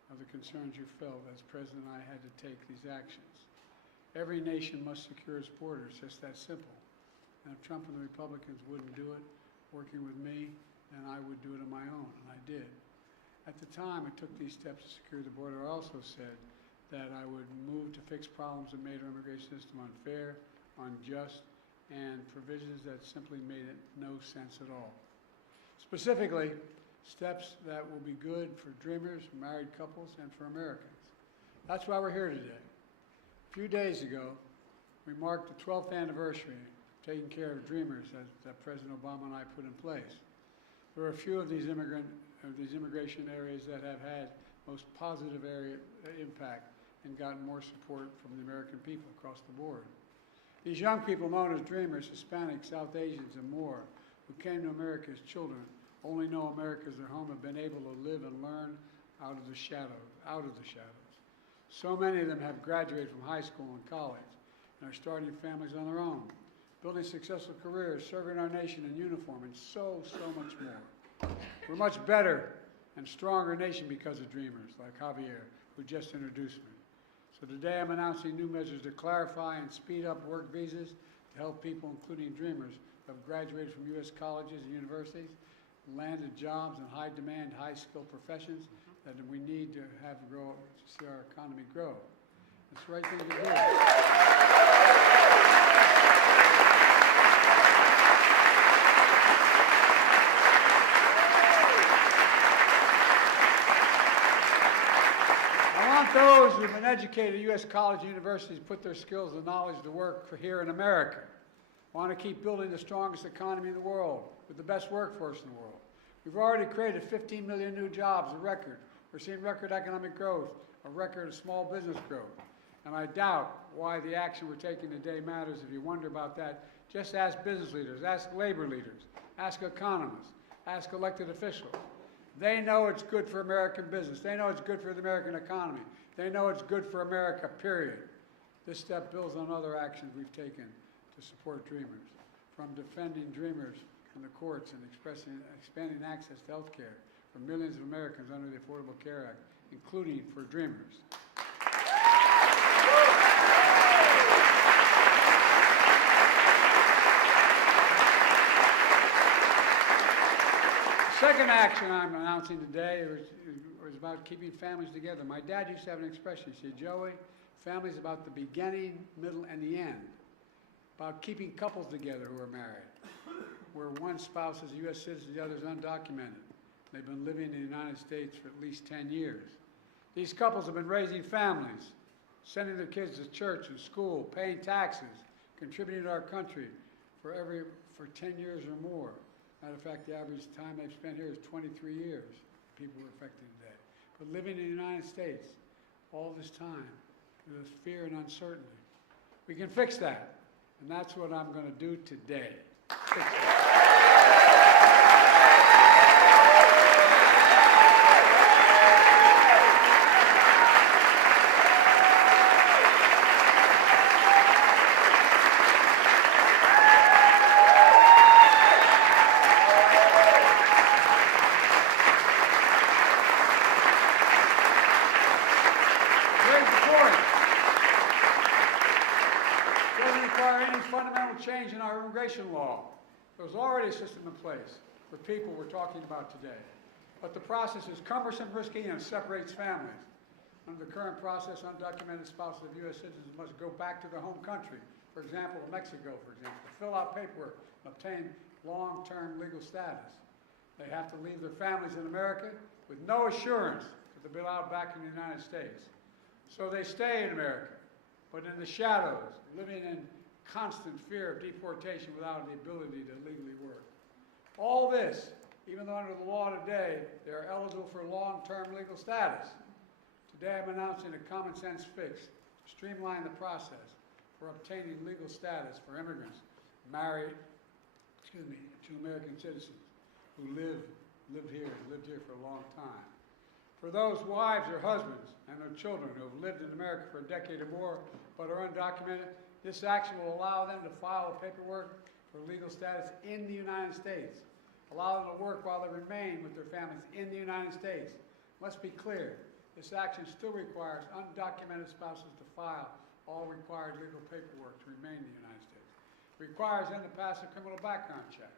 of the concerns you felt as president I had to take these actions. Every nation must secure its borders, just that simple. And if Trump and the Republicans wouldn't do it, working with me, then I would do it on my own, and I did. At the time I took these steps to secure the border, I also said that I would move to fix problems that made our immigration system unfair, unjust, and provisions that simply made it no sense at all. Specifically, steps that will be good for dreamers, married couples, and for Americans. That's why we're here today. A few days ago, we marked the 12th anniversary of taking care of dreamers that President Obama and I put in place. There are a few of these immigration areas that have had most positive impact and gotten more support from the American people across the board. These young people known as dreamers, Hispanics, South Asians, and more, who came to America as children, only know America as their home, have been able to live and learn out of the shadows. So many of them have graduated from high school and college and are starting families on their own, building successful careers, serving our nation in uniform, and so much more. We're a much better and stronger nation because of dreamers like Javier, who just introduced me. So today I'm announcing new measures to clarify and speed up work visas to help people, including dreamers, who have graduated from U.S. colleges and universities, landed jobs in high-demand, high-skilled professions that we need to have grow to see our economy grow. It's the right thing to do. Those who have been educated at U.S. college and universities put their skills and knowledge to work here in America. Want to keep building the strongest economy in the world with the best workforce in the world. We've already created 15 million new jobs, a record. We're seeing record economic growth, a record of small business growth. And I doubt why the action we're taking today matters. If you wonder about that, just ask business leaders, ask labor leaders, ask economists, ask elected officials. They know it's good for American business. They know it's good for the American economy. They know it's good for America, period. This step builds on other actions we've taken to support dreamers, from defending dreamers in the courts and expanding access to health care for millions of Americans under the Affordable Care Act, including for dreamers. Second action I'm announcing today is was about keeping families together. My dad used to have an expression. He said, Joey, family's about the beginning, middle, and the end. About keeping couples together who are married, where one spouse is a U.S. citizen, the other is undocumented. They've been living in the United States for at least 10 years. These couples have been raising families, sending their kids to church and school, paying taxes, contributing to our country for 10 years or more. Matter of fact, the average time they've spent here is 23 years, people were affected today. But living in the United States all this time with fear and uncertainty. We can fix that, and that's what I'm going to do today. Fix it. Fundamental change in our immigration law. There was already a system in place for people we're talking about today. But the process is cumbersome, risky, and separates families. Under the current process, undocumented spouses of U.S. citizens must go back to their home country, for example, Mexico, for example, to fill out paperwork and obtain long-term legal status. They have to leave their families in America with no assurance that they'll be allowed back in the United States. So they stay in America, but in the shadows, living in constant fear of deportation without the ability to legally work. All this, even though under the law today, they are eligible for long-term legal status. Today I'm announcing a common sense fix to streamline the process for obtaining legal status for immigrants married, to American citizens who lived here for a long time. For those wives or husbands and their children who have lived in America for a decade or more but are undocumented, this action will allow them to file the paperwork for legal status in the United States, allow them to work while they remain with their families in the United States. Let's be clear, this action still requires undocumented spouses to file all required legal paperwork to remain in the United States. It requires them to pass a criminal background check,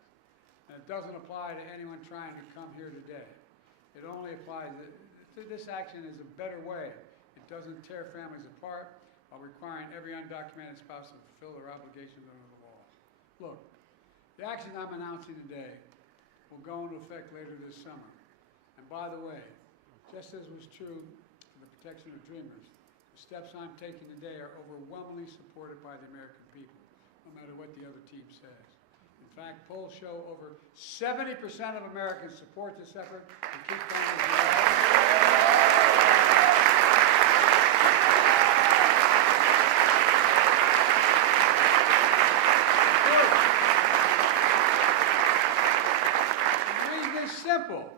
and it doesn't apply to anyone trying to come here today. It only applies, this action is a better way. It doesn't tear families apart while requiring every undocumented spouse to fulfill their obligations under the law. Look, the action I'm announcing today will go into effect later this summer. And by the way, just as was true for the protection of dreamers, the steps I'm taking today are overwhelmingly supported by the American people, no matter what the other team says. In fact, polls show over 70% of Americans support this effort to keep families. Simple.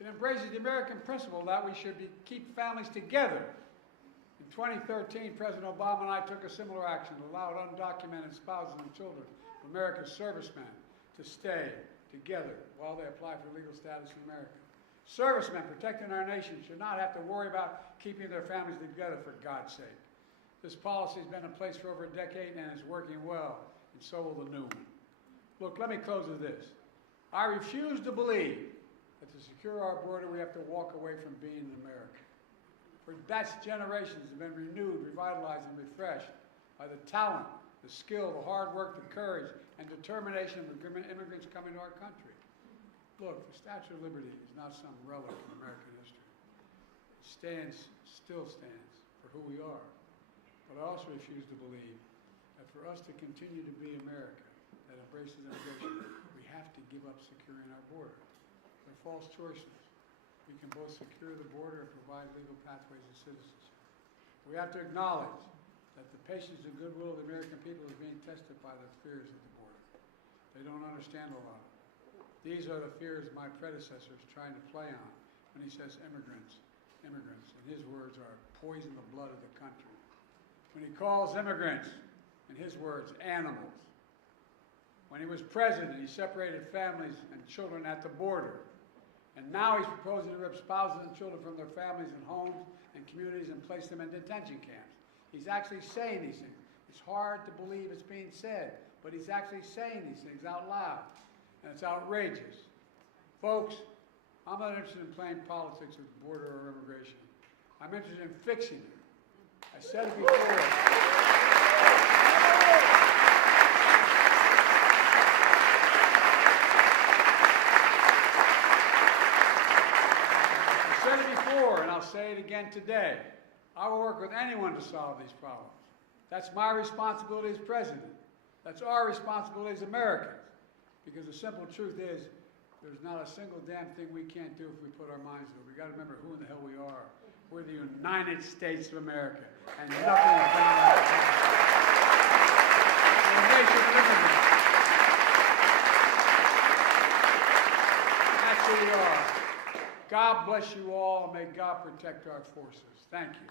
It embraces the American principle that we should keep families together. In 2013, President Obama and I took a similar action to allow undocumented spouses and children of America's servicemen to stay together while they apply for legal status in America. Servicemen protecting our nation should not have to worry about keeping their families together, for God's sake. This policy has been in place for over a decade and is working well, and so will the new one. Look, let me close with this. I refuse to believe that to secure our border, we have to walk away from being in America. For that's generations have been renewed, revitalized, and refreshed by the talent, the skill, the hard work, the courage, and determination of immigrants coming to our country. Look, the Statue of Liberty is not some relic in American history. It still stands for who we are. But I also refuse to believe that for us to continue to be America that embraces immigration, we have to give up securing our border. They're false choices. We can both secure the border and provide legal pathways to citizenship. We have to acknowledge that the patience and goodwill of the American people is being tested by the fears of the border. They don't understand a lot of it. These are the fears my predecessor is trying to play on when he says immigrants, and his words are poison the blood of the country. When he calls immigrants, in his words, animals. When he was president, he separated families and children at the border. And now he's proposing to rip spouses and children from their families and homes and communities and place them in detention camps. He's actually saying these things. It's hard to believe it's being said, but he's actually saying these things out loud. And it's outrageous. Folks, I'm not interested in playing politics with border or immigration. I'm interested in fixing it. I said it before. I said it before, and I'll say it again today. I will work with anyone to solve these problems. That's my responsibility as president. That's our responsibility as Americans. Because the simple truth is, there's not a single damn thing we can't do if we put our minds to it. We got to remember who in the hell we are. We're the United States of America, and nothing is done like that. We're a nation of immigrants. That's who we are. God bless you all, and may God protect our forces. Thank you.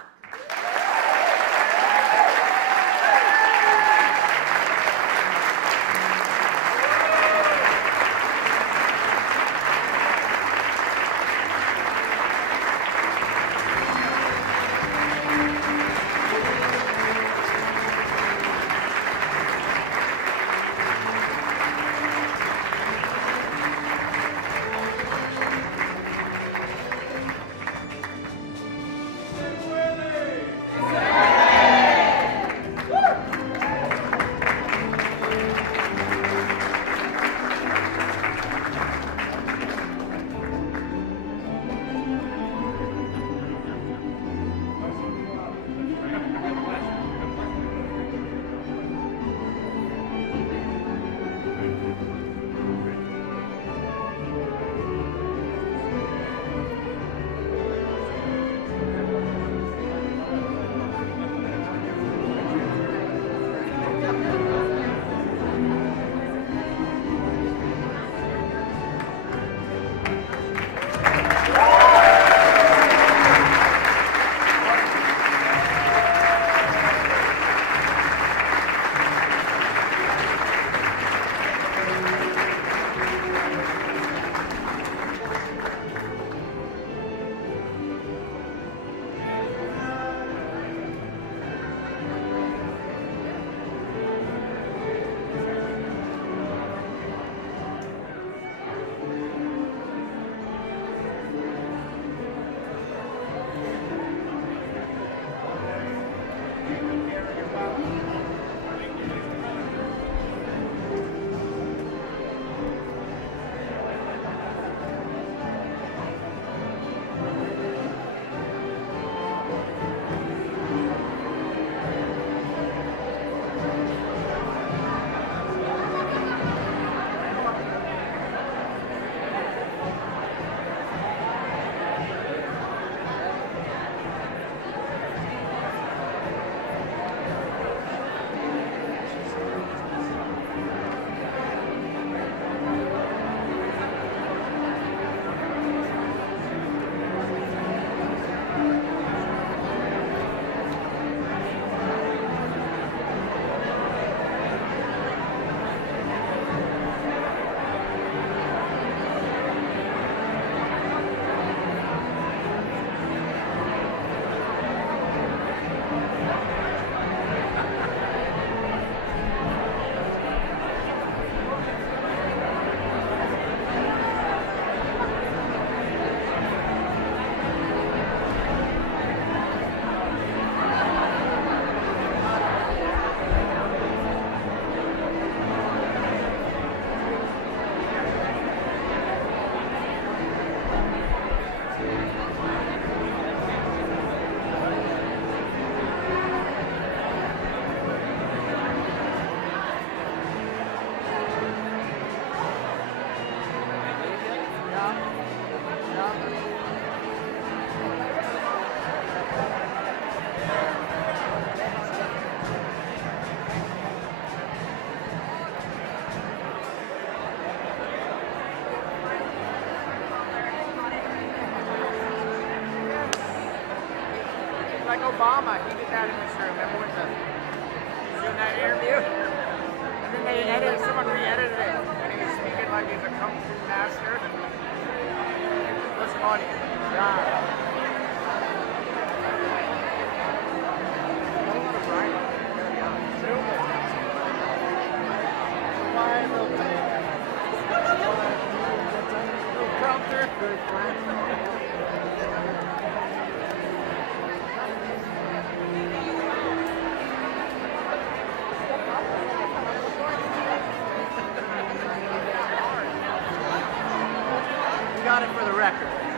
like Obama. He did that in this room. Remember with the doing that interview? And then they edited, someone re-edited it, and he was speaking like he's a kung fu master. Listen on counter. very flat. We got it for the record.